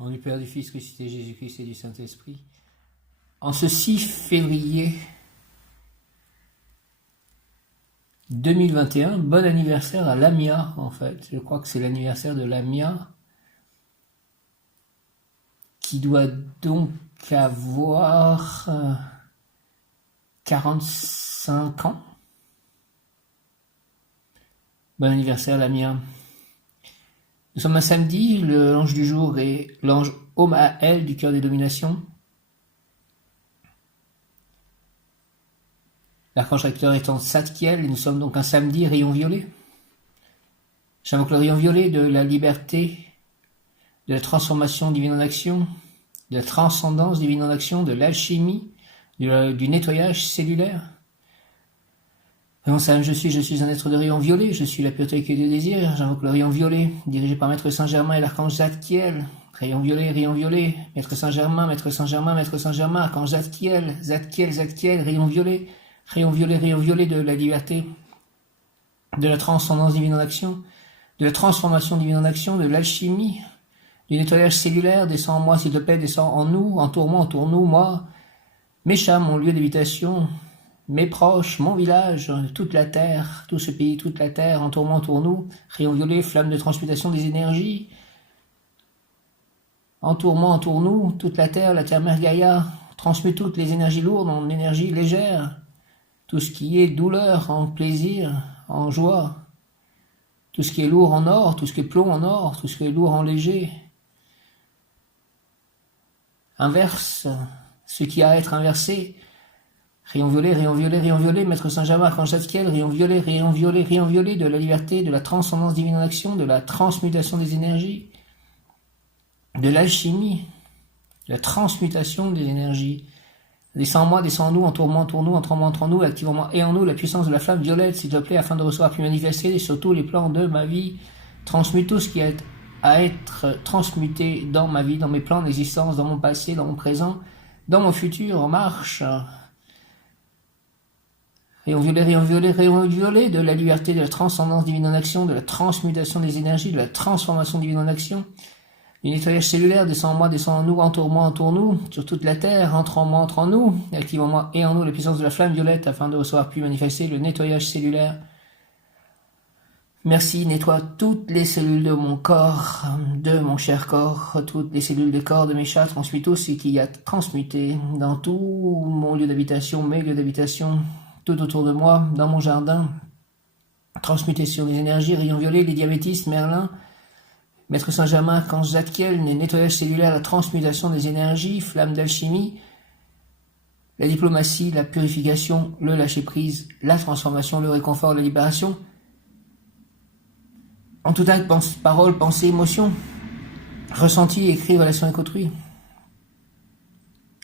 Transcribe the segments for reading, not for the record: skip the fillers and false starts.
Au nom du Père, du Fils, ressuscité Jésus-Christ et du Saint-Esprit. En ce 6 février 2021, bon anniversaire à Lamia, en fait. Je crois que c'est l'anniversaire de Lamia, qui doit donc avoir 45 ans. Bon anniversaire Lamia. Nous sommes un samedi, l'ange du jour est l'ange Omaël du cœur des dominations. L'archange recteur étant Zadkiel, et nous sommes donc un samedi, rayon violet. J'invoque le rayon violet de la liberté, de la transformation divine en action, de la transcendance divine en action, de l'alchimie, du nettoyage cellulaire. Rayon Saint, je suis un être de rayon violet, je suis la pureté qui est de désir. J'invoque le rayon violet, dirigé par Maître Saint-Germain et l'archange Zadkiel. Rayon violet, Maître Saint-Germain, archange Zadkiel, rayon violet de la liberté, de la transcendance divine en action, de la transformation divine en action, de l'alchimie, du nettoyage cellulaire. Descends en moi, s'il te plaît, descends en nous, entoure-nous, moi, mes chats, mon lieu d'habitation, mes proches, mon village, toute la terre, tout ce pays, toute la terre, entoure-nous, rayon violet, flamme de transmutation des énergies, entoure-nous, toute la terre mère Gaïa, transmets toutes les énergies lourdes en énergie légère, tout ce qui est douleur en plaisir, en joie, tout ce qui est lourd en or, tout ce qui est plomb en or, tout ce qui est lourd en léger. Inverse ce qui a à être inversé. Rayon violet, Maître Saint-Germain, archange Zadkiel, rayon violet de la liberté, de la transcendance divine en action, de la transmutation des énergies, de l'alchimie, de la transmutation des énergies. Descends en moi, descends en nous, entoure-nous, entre nous, active-moi et en nous la puissance de la flamme violette, s'il te plaît, afin de recevoir puis manifester sur tous les plans de ma vie. Transmute tout ce qui a à être transmuté dans ma vie, dans mes plans d'existence, dans mon passé, dans mon présent, dans mon futur, en marche. Rayon violet de la liberté, de la transcendance divine en action, de la transmutation des énergies, de la transformation divine en action, du nettoyage cellulaire. Descends en moi, descends en nous, entoure-nous, sur toute la terre, entre en moi, entre en nous, active en moi et en nous la puissance de la flamme violette, afin de recevoir puis manifester le nettoyage cellulaire. Merci, nettoie toutes les cellules de mon corps, de mon cher corps, toutes les cellules de corps de mes chats, transmets tout ce qu'il y a transmuté dans tout mon lieu d'habitation, mes lieux d'habitation, tout autour de moi, dans mon jardin. Transmutation des énergies, rayon violet, les diabétistes, Merlin, Maître Saint-Germain, archange Zadkiel, le nettoyage cellulaire, la transmutation des énergies, flamme d'alchimie, la diplomatie, la purification, le lâcher-prise, la transformation, le réconfort, la libération. En tout acte, parole, pensée, émotion, ressenti, écrit, relation avec autrui.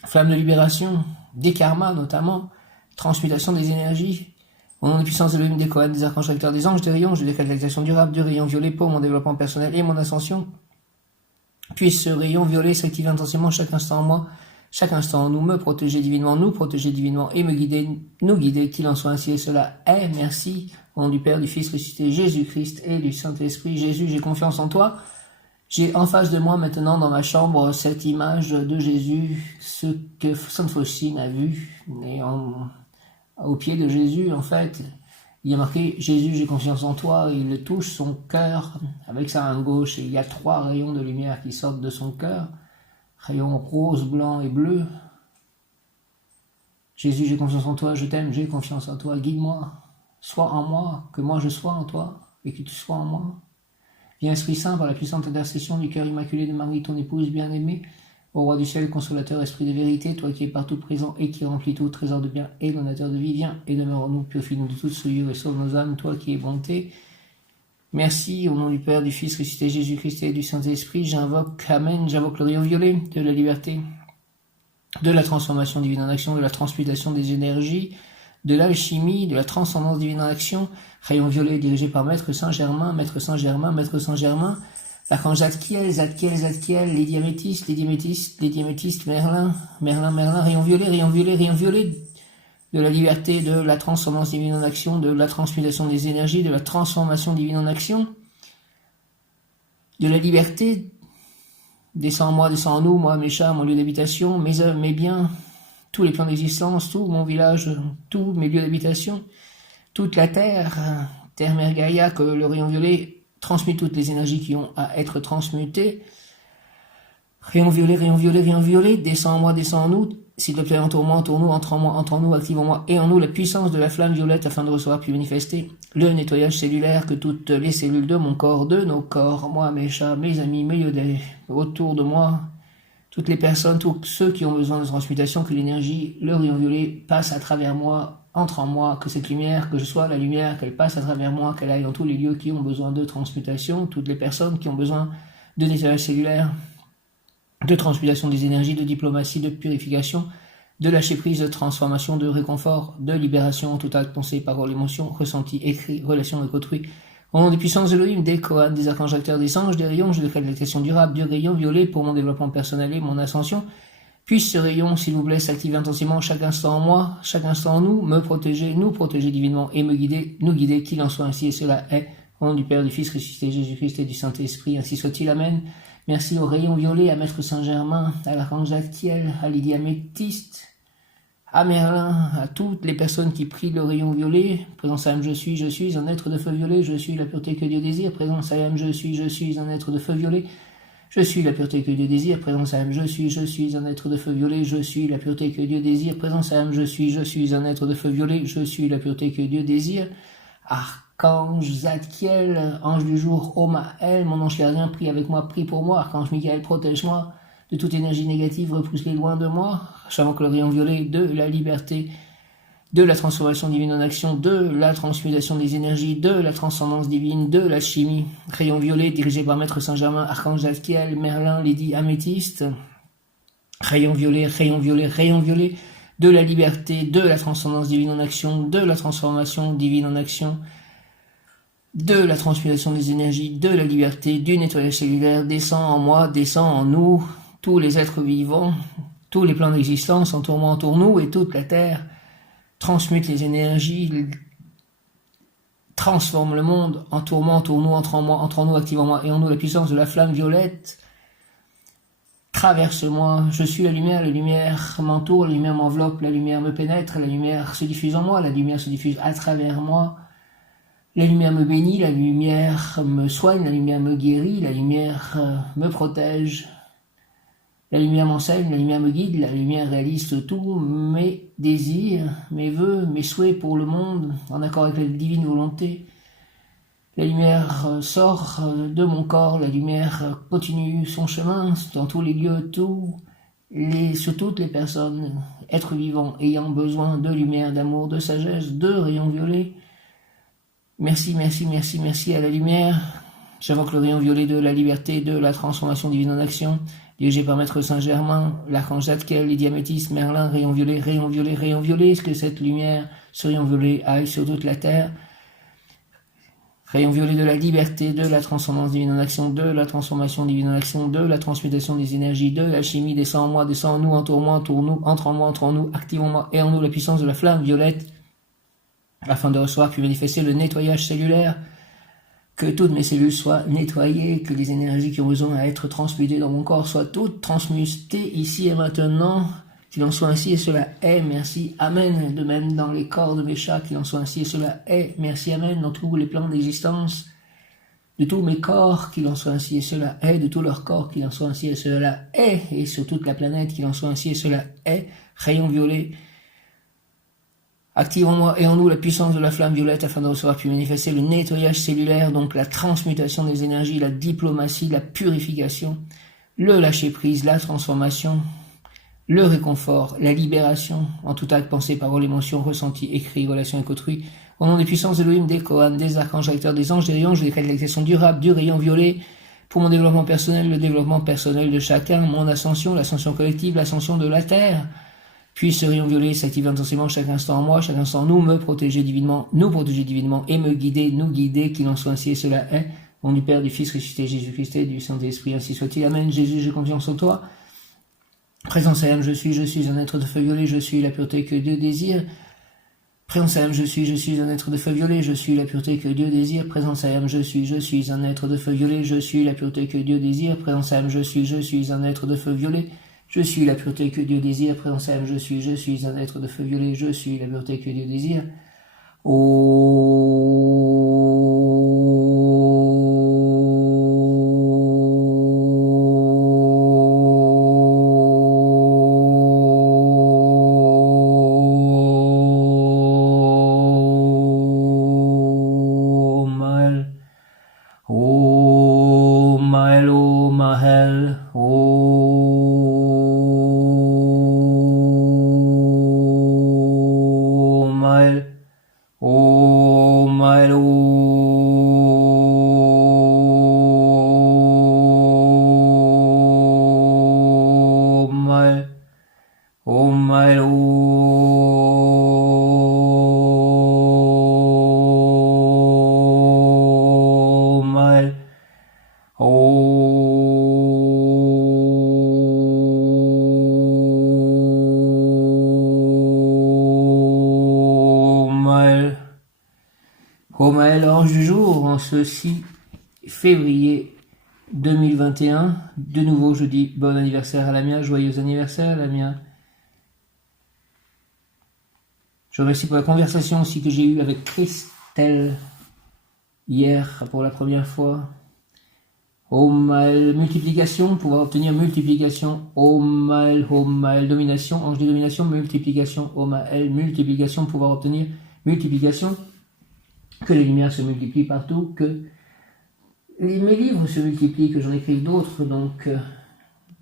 Flamme de libération, des karmas notamment, transmutation des énergies. Au nom des puissances de l'une des Kohanes, des archanges recteurs, des anges, des rayons, je déclare l'action durable du rayon violet pour mon développement personnel et mon ascension. Puisse ce rayon violet s'activer intensément chaque instant en moi, chaque instant en nous, me protéger divinement, nous protéger divinement et me guider, nous guider, qu'il en soit ainsi et cela est. Merci. Au nom du Père, du Fils ressuscité, Jésus-Christ et du Saint-Esprit. Jésus, j'ai confiance en toi. J'ai en face de moi maintenant dans ma chambre cette image de Jésus, ce que Sainte Faustine a vu, et au pied de Jésus, en fait, il y a marqué « Jésus, j'ai confiance en toi ». Il le touche son cœur avec sa main gauche et il y a 3 rayons de lumière qui sortent de son cœur, rayons rose, blanc et bleu. Jésus, j'ai confiance en toi, je t'aime, j'ai confiance en toi, guide-moi, sois en moi, que moi je sois en toi et que tu sois en moi. Viens Esprit Saint, par la puissante intercession du cœur immaculé de Marie, ton épouse bien-aimée, au roi du ciel, consolateur, esprit de vérité, toi qui es partout présent et qui remplis tout trésor de bien et donateur de vie, viens et demeure en nous, purifie-nous de toute souillure et sauve nos âmes, toi qui es bonté. Merci, au nom du Père, du Fils, ressuscité Jésus-Christ et du Saint-Esprit, j'invoque, Amen, j'invoque le rayon violet de la liberté, de la transformation divine en action, de la transmutation des énergies, de l'alchimie, de la transcendance divine en action, rayon violet dirigé par Maître Saint-Germain, l'archange Zadkiel, les diamétistes, Merlin, rayon violet, de la liberté, de la transcendance divine en action, de la transmutation des énergies, de la transformation divine en action, de la liberté, descends en moi, descends en nous, moi, mes chats, mon lieu d'habitation, mes œuvres, mes biens, tous les plans d'existence, tout mon village, tous mes lieux d'habitation, toute la terre, Mère Gaïa, que le rayon violet transmute toutes les énergies qui ont à être transmutées. Rayon violet, rayon violet, rayon violet, descends en moi, descends en nous, s'il te plaît, entoure-moi, entoure-nous, entre en moi, entre en nous, active en moi et en nous la puissance de la flamme violette afin de recevoir puis manifester le nettoyage cellulaire que toutes les cellules de mon corps, de nos corps, moi, mes chats, mes amis, mes yodés, autour de moi, toutes les personnes, tous ceux qui ont besoin de transmutation, que l'énergie, le rayon violet passe à travers moi, entre en moi, que cette lumière, que je sois la lumière, qu'elle passe à travers moi, qu'elle aille dans tous les lieux qui ont besoin de transmutation, toutes les personnes qui ont besoin de nettoyage cellulaire, de transmutation des énergies, de diplomatie, de purification, de lâcher prise, de transformation, de réconfort, de libération en tout acte, pensée, parole, émotion, ressenti, écrit, relation avec autrui. Au nom des puissances d'Elohim, des Kohan, des archanges acteurs, des anges, des rayons, je décrète l'activation durable du rayon violet pour mon développement personnel et mon ascension. Puisse ce rayon, s'il vous plaît, s'activer intensément chaque instant en moi, chaque instant en nous, me protéger, nous protéger divinement et me guider, nous guider, qu'il en soit ainsi et cela est. Au nom du Père, du Fils ressuscité, Jésus-Christ et du Saint-Esprit, ainsi soit-il. Amen. Merci au rayon violet, à Maître Saint-Germain, à l'archange Zadkiel, à Lydie Améthyste, à Merlin, à toutes les personnes qui prient le rayon violet. Présence à âme, je suis un être de feu violet, je suis la pureté que Dieu désire. Présence à âme, je suis un être de feu violet, je suis la pureté que Dieu désire. Présence à âme, je suis un être de feu violet, je suis la pureté que Dieu désire. Présence à âme, je suis un être de feu violet, je suis la pureté que Dieu désire. Archange Zadkiel, ange du jour, Omaël, mon ange gardien, prie avec moi, prie pour moi. Archange Michael, protège-moi de toute énergie négative, repousse-les loin de moi. J'invoque le rayon violet de la liberté, de la transformation divine en action, de la transmutation des énergies, de la transcendance divine, de la chimie. Rayon violet dirigé par Maître Saint-Germain, Archange Zadkiel, Merlin, Lydie Améthyste. Rayon violet, rayon violet, rayon violet de la liberté, de la transcendance divine en action, de la transformation divine en action, de la transmutation des énergies, de la liberté, du nettoyage cellulaire, descend en moi, descend en nous, tous les êtres vivants, tous les plans d'existence, entoure-moi, entoure-nous, et toute la terre transmute les énergies, transforme le monde, entoure-moi, entoure-nous, entre en nous, active en moi et en nous la puissance de la flamme violette. Traverse-moi, je suis la lumière m'entoure, la lumière m'enveloppe, la lumière me pénètre, la lumière se diffuse en moi, la lumière se diffuse à travers moi. La lumière me bénit, la lumière me soigne, la lumière me guérit, la lumière me protège. La lumière m'enseigne, la lumière me guide, la lumière réalise tous mes désirs, mes vœux, mes souhaits pour le monde, en accord avec la divine volonté. La lumière sort de mon corps, la lumière continue son chemin dans tous les lieux, sur toutes les personnes, êtres vivants ayant besoin de lumière, d'amour, de sagesse, de rayons violets. Merci, merci, merci, merci à la lumière. J'invoque le rayon violet de la liberté, de la transformation divine en action, dirigé par Maître Saint-Germain, l'archange Zadkiel, Lydie Améthyste, Merlin, rayon violet, rayon violet, rayon violet. Est-ce que cette lumière, ce rayon violet, aille sur toute la terre? Rayon violet de la liberté, de la transcendance divine en action, de la transformation divine en action, de la transmutation des énergies, de la chimie, descend en moi, descend en nous, entoure-moi, entoure-nous, entre en moi, entre en nous, active en moi et en nous la puissance de la flamme violette, afin de recevoir puis manifester le nettoyage cellulaire, que toutes mes cellules soient nettoyées, que les énergies qui ont besoin à être transmutées dans mon corps soient toutes transmutées ici et maintenant, qu'il en soit ainsi et cela est, merci, amen. De même dans les corps de mes chats, qu'il en soit ainsi et cela est, merci, amen. Dans tous les plans d'existence, de tous mes corps, qu'il en soit ainsi et cela est, de tous leurs corps, qu'il en soit ainsi et cela est, et sur toute la planète, qu'il en soit ainsi et cela est. Rayon violet, active en moi et en nous la puissance de la flamme violette afin de recevoir puis manifester le nettoyage cellulaire, donc la transmutation des énergies, la diplomatie, la purification, le lâcher-prise, la transformation, le réconfort, la libération, en tout acte, pensée, parole, émotion, ressenti, écrit, relation avec autrui. Au nom des puissances d'Elohim, des Kohan, des archanges acteurs, des anges, des rayons, je décrète l'activation durable du rayon violet pour mon développement personnel, le développement personnel de chacun, mon ascension, l'ascension collective, l'ascension de la terre. Puis ce rayon violet s'active intensément chaque instant en moi, chaque instant en nous, me protéger divinement, nous protéger divinement et me guider, nous guider, qu'il en soit ainsi et cela est. Au nom du Père, du Fils ressuscité, Jésus-Christ et du Saint-Esprit, ainsi soit-il. Amen. Jésus, j'ai confiance en toi. Présence à âme, je suis un être de feu violet, je suis la pureté que Dieu désire. Présence I am, je suis un être de feu violet, je suis la pureté que Dieu désire. Présence I am, je suis un être de feu violet, je suis la pureté que Dieu désire. Présence I am, je suis un être de feu violet, je suis la pureté que Dieu désire. Présence I am, je suis un être de feu violet, je suis la pureté que Dieu désire. Romaël, ange du jour, en ce 6 février 2021. De nouveau, je dis bon anniversaire à Lamia, joyeux anniversaire Lamia. Je remercie pour la conversation aussi que j'ai eue avec Christelle hier pour la première fois. Omael, multiplication, pouvoir obtenir multiplication. Omael, domination, ange de domination, multiplication. Omael, multiplication, pouvoir obtenir multiplication. Que les lumières se multiplient partout, que mes livres se multiplient, que j'en écrive d'autres, donc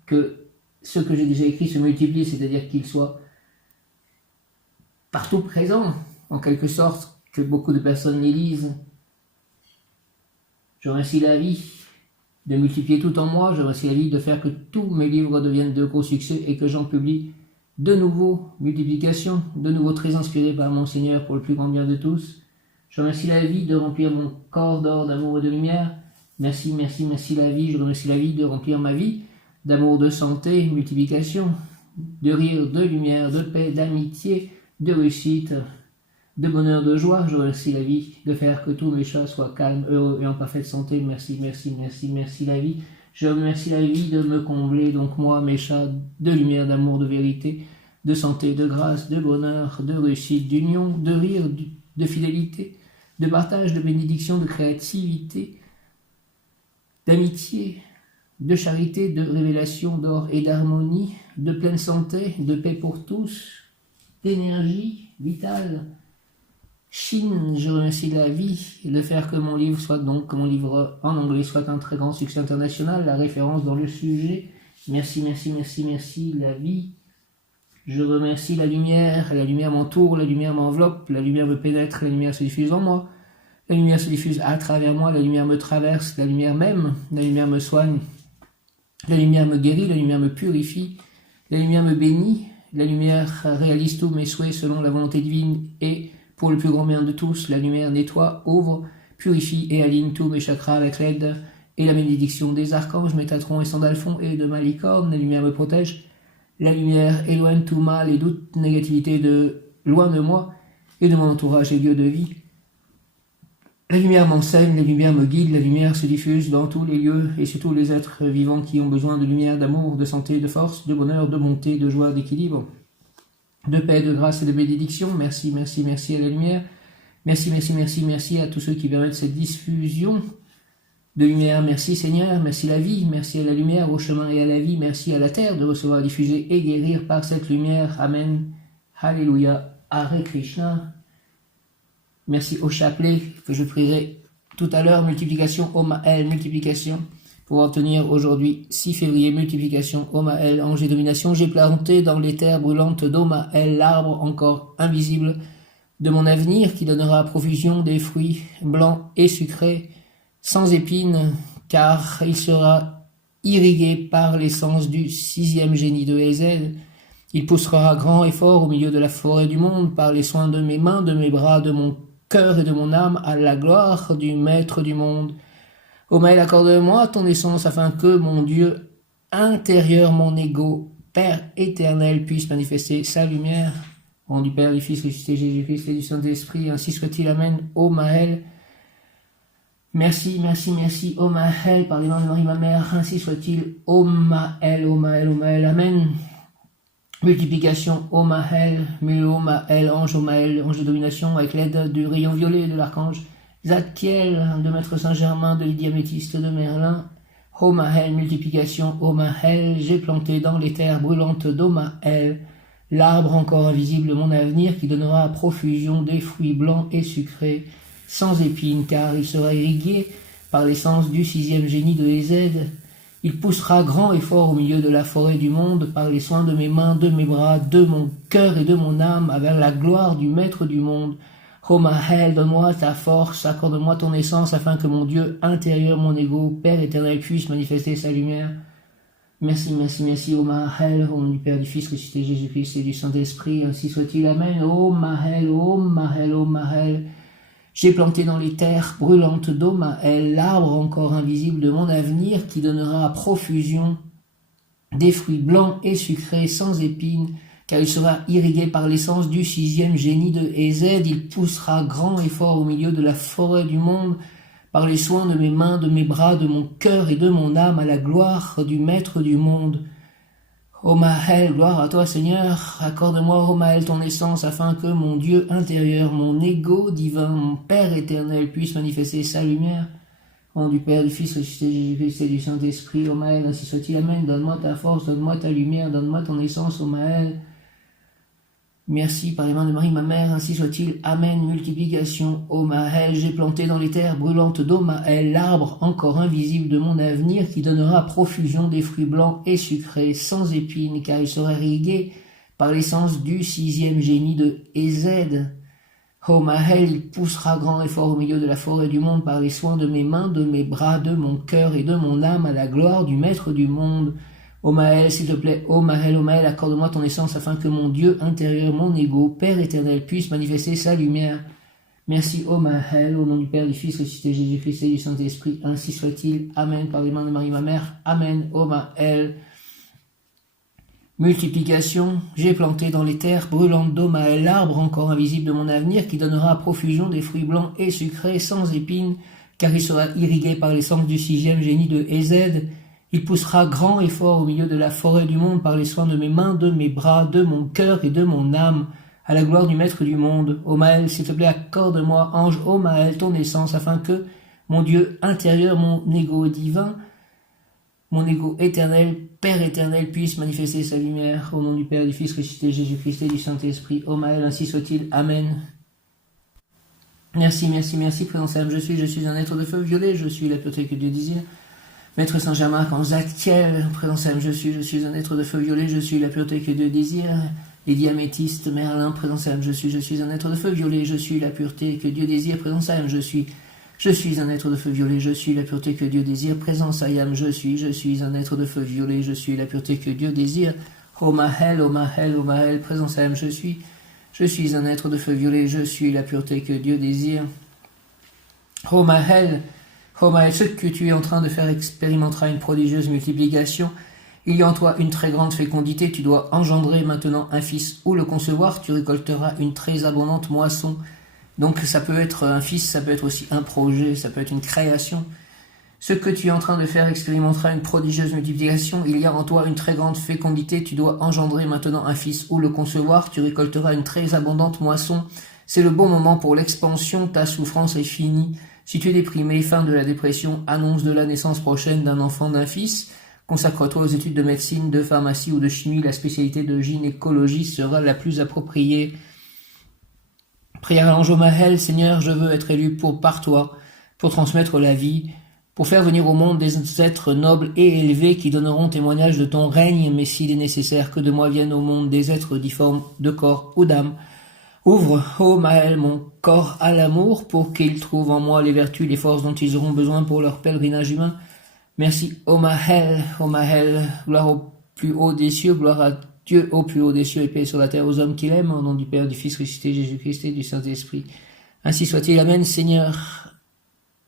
que ceux que j'ai déjà écrits se multiplient, c'est-à-dire qu'ils soient partout présents, en quelque sorte, que beaucoup de personnes les lisent. Je remercie la vie de multiplier tout en moi, je remercie la vie de faire que tous mes livres deviennent de gros succès et que j'en publie de nouveau, multiplication, de nouveau très inspiré par mon Seigneur pour le plus grand bien de tous. Je remercie la vie de remplir mon corps d'or, d'amour et de lumière. Merci, merci, merci la vie. Je remercie la vie de remplir ma vie d'amour, de santé, multiplication, de rire, de lumière, de paix, d'amitié, de réussite, de bonheur, de joie. Je remercie la vie de faire que tous mes chats soient calmes, heureux et en parfaite santé. Merci, merci, merci, merci la vie. Je remercie la vie de me combler, donc moi, mes chats, de lumière, d'amour, de vérité, de santé, de grâce, de bonheur, de réussite, d'union, de rire, de fidélité, de partage, de bénédiction, de créativité, d'amitié, de charité, de révélation, d'or et d'harmonie, de pleine santé, de paix pour tous, d'énergie vitale. Chine, je remercie la vie de faire que mon livre soit donc, que mon livre en anglais soit un très grand succès international, la référence dans le sujet. Merci, merci, merci, merci la vie. Je remercie la lumière m'entoure, la lumière m'enveloppe, la lumière me pénètre, la lumière se diffuse en moi, la lumière se diffuse à travers moi, la lumière me traverse, la lumière m'aime, la lumière me soigne, la lumière me guérit, la lumière me purifie, la lumière me bénit, la lumière réalise tous mes souhaits selon la volonté divine et pour le plus grand bien de tous, la lumière nettoie, ouvre, purifie et aligne tous mes chakras avec l'aide et la bénédiction des archanges, Métatron et Sandalphon et de ma licorne, la lumière me protège. La lumière éloigne tout mal et toute négativité de loin de moi et de mon entourage et lieu de vie. La lumière m'enseigne, la lumière me guide, la lumière se diffuse dans tous les lieux et sur tous les êtres vivants qui ont besoin de lumière, d'amour, de santé, de force, de bonheur, de bonté, de joie, d'équilibre, de paix, de grâce et de bénédiction. Merci, merci, merci à la lumière. Merci, merci, merci, merci à tous ceux qui permettent cette diffusion de lumière. Merci Seigneur, merci la vie, merci à la lumière, au chemin et à la vie, merci à la terre de recevoir, diffuser et guérir par cette lumière. Amen. Alléluia. Hare Krishna. Merci au chapelet que je prierai tout à l'heure. Multiplication, Omael, multiplication. Pour obtenir aujourd'hui, 6 février, multiplication, Omael, ange et domination. J'ai planté dans les terres brûlantes d'Omael l'arbre encore invisible de mon avenir qui donnera profusion des fruits blancs et sucrés, sans épines, car il sera irrigué par l'essence du 6e génie de Hézèle. Il poussera grand et fort au milieu de la forêt du monde par les soins de mes mains, de mes bras, de mon cœur et de mon âme, à la gloire du Maître du monde. Ô Maël, accorde-moi ton essence afin que mon Dieu intérieur, mon ego, Père éternel, puisse manifester sa lumière Au nom du Père, du Fils, ressuscité Jésus-Christ et du Saint-Esprit, ainsi soit-il. Amen. Ô Maël, merci, merci, merci. Ô Maël, par les mains de Marie, ma mère, ainsi soit-il. Ô Maël, ô Maël, ô Maël. Amen. Multiplication, ô Maël, ô Maël, ange de domination, avec l'aide du rayon violet de l'archange Zadkiel, de Maître Saint-Germain, de Lydie Améthyste, de Merlin. Ô Maël, multiplication, ô Maël, j'ai planté dans les terres brûlantes d'Omaël l'arbre encore invisible de mon avenir qui donnera à profusion des fruits blancs et sucrés, sans épines, car il sera irrigué par l'essence du sixième génie de Ézède. Il poussera grand et fort au milieu de la forêt du monde, par les soins de mes mains, de mes bras, de mon cœur et de mon âme, avec la gloire du Maître du monde. Ô Maël, donne-moi ta force, accorde-moi ton essence, afin que mon Dieu intérieur, mon ego, Père éternel, puisse manifester sa lumière. Merci, merci, merci, ô Maël, au nom du Père, du Fils, ressuscité Jésus-Christ et du Saint-Esprit, ainsi soit-il. Amen. Ô Maël, ô Maël, ô Maël, j'ai planté dans les terres brûlantes d'Omaël l'arbre encore invisible de mon avenir qui donnera à profusion des fruits blancs et sucrés sans épines, car il sera irrigué par l'essence du sixième génie de Ézède. Il poussera grand et fort au milieu de la forêt du monde, par les soins de mes mains, de mes bras, de mon cœur et de mon âme, à la gloire du Maître du monde. Ô Maël, gloire à toi Seigneur, accorde-moi, ô Maël, ton essence, afin que mon Dieu intérieur, mon ego divin, mon Père éternel, puisse manifester sa lumière. Au nom du Père, du Fils, ressuscité Jésus-Christ et du Saint-Esprit, ô Maël, ainsi soit-il. Amen. Donne-moi ta force, donne-moi ta lumière, donne-moi ton essence, ô Maël. Merci par les mains de Marie, ma mère, ainsi soit-il. Amen. Multiplication, ô Maël, j'ai planté dans les terres brûlantes d'Omaël l'arbre encore invisible de mon avenir qui donnera à profusion des fruits blancs et sucrés, sans épines, car il sera irrigué par l'essence du sixième génie de Ézède. Ô Maël, il poussera grand et fort au milieu de la forêt du monde par les soins de mes mains, de mes bras, de mon cœur et de mon âme, à la gloire du Maître du monde. Ô Maël, s'il te plaît, ô Maël, accorde-moi ton essence afin que mon Dieu intérieur, mon ego, Père éternel, puisse manifester sa lumière. Merci, ô Maël, au nom du Père, du Fils, ressuscité Jésus-Christ et du Saint-Esprit, ainsi soit-il. Amen, par les mains de Marie, ma mère. Amen, ô Maël. Multiplication, j'ai planté dans les terres brûlantes d'Omaël l'arbre encore invisible de mon avenir qui donnera à profusion des fruits blancs et sucrés sans épines, car il sera irrigué par l'essence du sixième génie de Ézède. Il poussera grand et fort au milieu de la forêt du monde par les soins de mes mains, de mes bras, de mon cœur et de mon âme, à la gloire du Maître du monde. Ô Maël, s'il te plaît, accorde-moi, ange, ô Maël, ton essence, afin que mon Dieu intérieur, mon ego divin, mon ego éternel, Père éternel, puisse manifester sa lumière. Au nom du Père, du Fils, ressuscité Jésus-Christ et du Saint-Esprit. Ô Maël, ainsi soit-il. Amen. Merci, merci, merci, présent Saint, je suis un être de feu violet, je suis la pureté que Dieu désire. Maître Saint-Germain, quand Zadkiel, présent Saint, je suis un être de feu violet, je suis la pureté que Dieu désire. Lydie Améthyste, Merlin, présent Saint, je suis un être de feu violet, je suis la pureté que Dieu désire. Présent Saint, je suis un être de feu violet, je suis la pureté que Dieu désire. Présent Saint, je suis un être de feu violet, je suis la pureté que Dieu désire. Ô Maël, ô Maël, ô Maël, présent Saint, je suis un être de feu violet, je suis la pureté que Dieu désire. Ô Maël, ce que tu es en train de faire expérimentera une prodigieuse multiplication. Il y a en toi une très grande fécondité, tu dois engendrer maintenant un fils ou le concevoir, tu récolteras une très abondante moisson. Donc ça peut être un fils, ça peut être aussi un projet, ça peut être une création. Ce que tu es en train de faire expérimentera une prodigieuse multiplication. Il y a en toi une très grande fécondité, tu dois engendrer maintenant un fils ou le concevoir, tu récolteras une très abondante moisson. C'est le bon moment pour l'expansion, ta souffrance est finie. Si tu es déprimé, fin de la dépression, annonce de la naissance prochaine d'un enfant, d'un fils. Consacre-toi aux études de médecine, de pharmacie ou de chimie. La spécialité de gynécologie sera la plus appropriée. Prière à l'ange Maël, Seigneur, je veux être élu par toi, pour transmettre la vie, pour faire venir au monde des êtres nobles et élevés qui donneront témoignage de ton règne, mais s'il est nécessaire que de moi viennent au monde des êtres difformes de corps ou d'âme. Ouvre, ô Maël, mon corps à l'amour pour qu'ils trouvent en moi les vertus, les forces dont ils auront besoin pour leur pèlerinage humain. Merci, ô Maël, gloire au plus haut des cieux, gloire à Dieu au plus haut des cieux et paix sur la terre aux hommes qu'il aime, au nom du Père, du Fils ressuscité Jésus-Christ et du Saint-Esprit. Ainsi soit-il, Amen, Seigneur,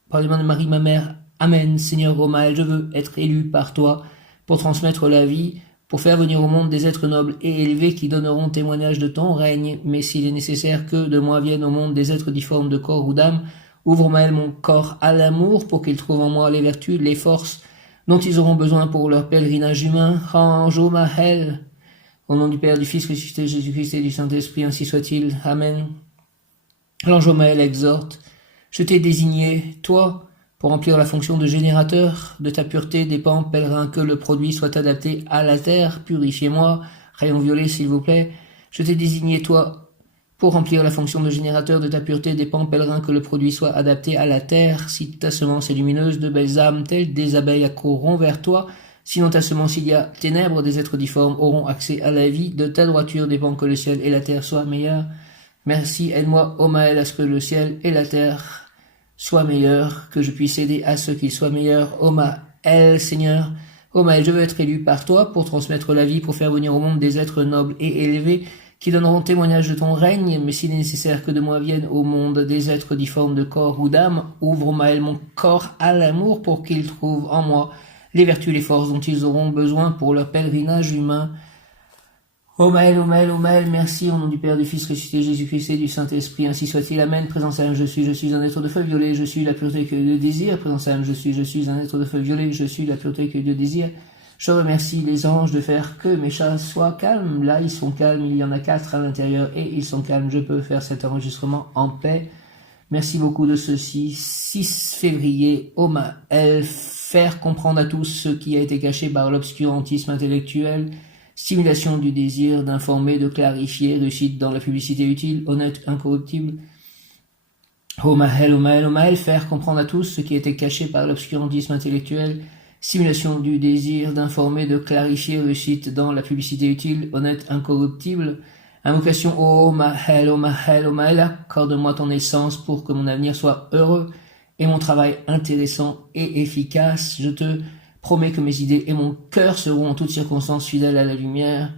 par les mains de Marie, ma mère, Amen, Seigneur, ô Maël, je veux être élu par toi pour transmettre la vie, pour faire venir au monde des êtres nobles et élevés qui donneront témoignage de ton règne, mais s'il est nécessaire que de moi viennent au monde des êtres difformes de corps ou d'âme, ouvre Maël mon corps à l'amour pour qu'ils trouvent en moi les vertus, les forces dont ils auront besoin pour leur pèlerinage humain. Range ô Maël, au nom du Père, du Fils ressuscité, Jésus-Christ et du Saint-Esprit, ainsi soit-il. Amen. L'ange Maël exhorte. Je t'ai désigné, toi, pour remplir la fonction de générateur. De ta pureté dépend, pèlerin, que le produit soit adapté à la terre. Purifiez-moi, rayon violet, s'il vous plaît. Je t'ai désigné, toi, pour remplir la fonction de générateur. De ta pureté dépend, pèlerin, que le produit soit adapté à la terre. Si ta semence est lumineuse, de belles âmes, telles des abeilles, accourront vers toi. Sinon ta semence, il y a ténèbres, des êtres difformes auront accès à la vie. De ta droiture dépend que le ciel et la terre soient meilleurs. Merci, aide-moi, ô Maël, à ce que le ciel et la terre soient meilleurs, que je puisse aider à ceux qui soient meilleurs. Ô Maël, Seigneur, ô Maël, je veux être élu par toi pour transmettre la vie, pour faire venir au monde des êtres nobles et élevés qui donneront témoignage de ton règne, mais s'il est nécessaire que de moi viennent au monde des êtres difformes de corps ou d'âme, ouvre, ô Maël, mon corps à l'amour pour qu'ils trouvent en moi les vertus, les forces dont ils auront besoin pour leur pèlerinage humain. Ô Maël, ô Maël, ô Maël, merci, au nom du Père, du Fils ressuscité, Jésus-Christ et du Saint-Esprit, ainsi soit-il. Amen. Présent Saint, je suis un être de feu violet, je suis la pureté que Dieu désire. Présent Saint, je suis un être de feu violet, je suis la pureté que Dieu désire. Je remercie les anges de faire que mes chats soient calmes. Là, ils sont calmes, il y en a 4 à l'intérieur et ils sont calmes. Je peux faire cet enregistrement en paix. Merci beaucoup de ceci. 6 février, ô Maël, faire comprendre à tous ce qui a été caché par l'obscurantisme intellectuel. Stimulation du désir d'informer, de clarifier, réussite dans la publicité utile, honnête, incorruptible. Ô Maël, ô Maël, ô Maël, faire comprendre à tous ce qui était caché par l'obscurantisme intellectuel. Stimulation du désir d'informer, de clarifier, réussite dans la publicité utile, honnête, incorruptible. Invocation, ô Maël, ô Maël, ô Maël, accorde-moi ton essence pour que mon avenir soit heureux et mon travail intéressant et efficace. Je te promets que mes idées et mon cœur seront en toutes circonstances fidèles à la lumière.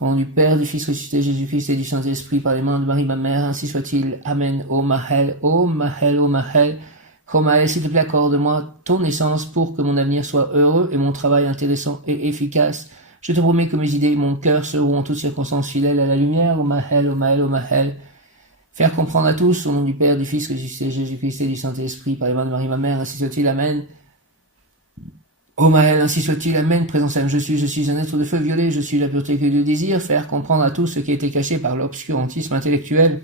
Au nom du Père, du Fils ressuscité, Jésus-Christ et du Saint-Esprit, par les mains de Marie, ma mère, ainsi soit-il. Amen. Ô Maël, ô Maël, ô Maël. Ô Maël, s'il te plaît, accorde-moi ton essence pour que mon avenir soit heureux et mon travail intéressant et efficace. Je te promets que mes idées et mon cœur seront en toutes circonstances fidèles à la lumière. Ô Maël, ô Maël, ô Maël. Faire comprendre à tous, au nom du Père, du Fils ressuscité, Jésus-Christ et du Saint-Esprit, par les mains de Marie, ma mère, ainsi soit-il. Amen. Ô Maël, ainsi soit-il, Amen. Présent Saint, je suis un être de feu violet, je suis la pureté que Dieu désire. Faire comprendre à tous ce qui a été caché par l'obscurantisme intellectuel.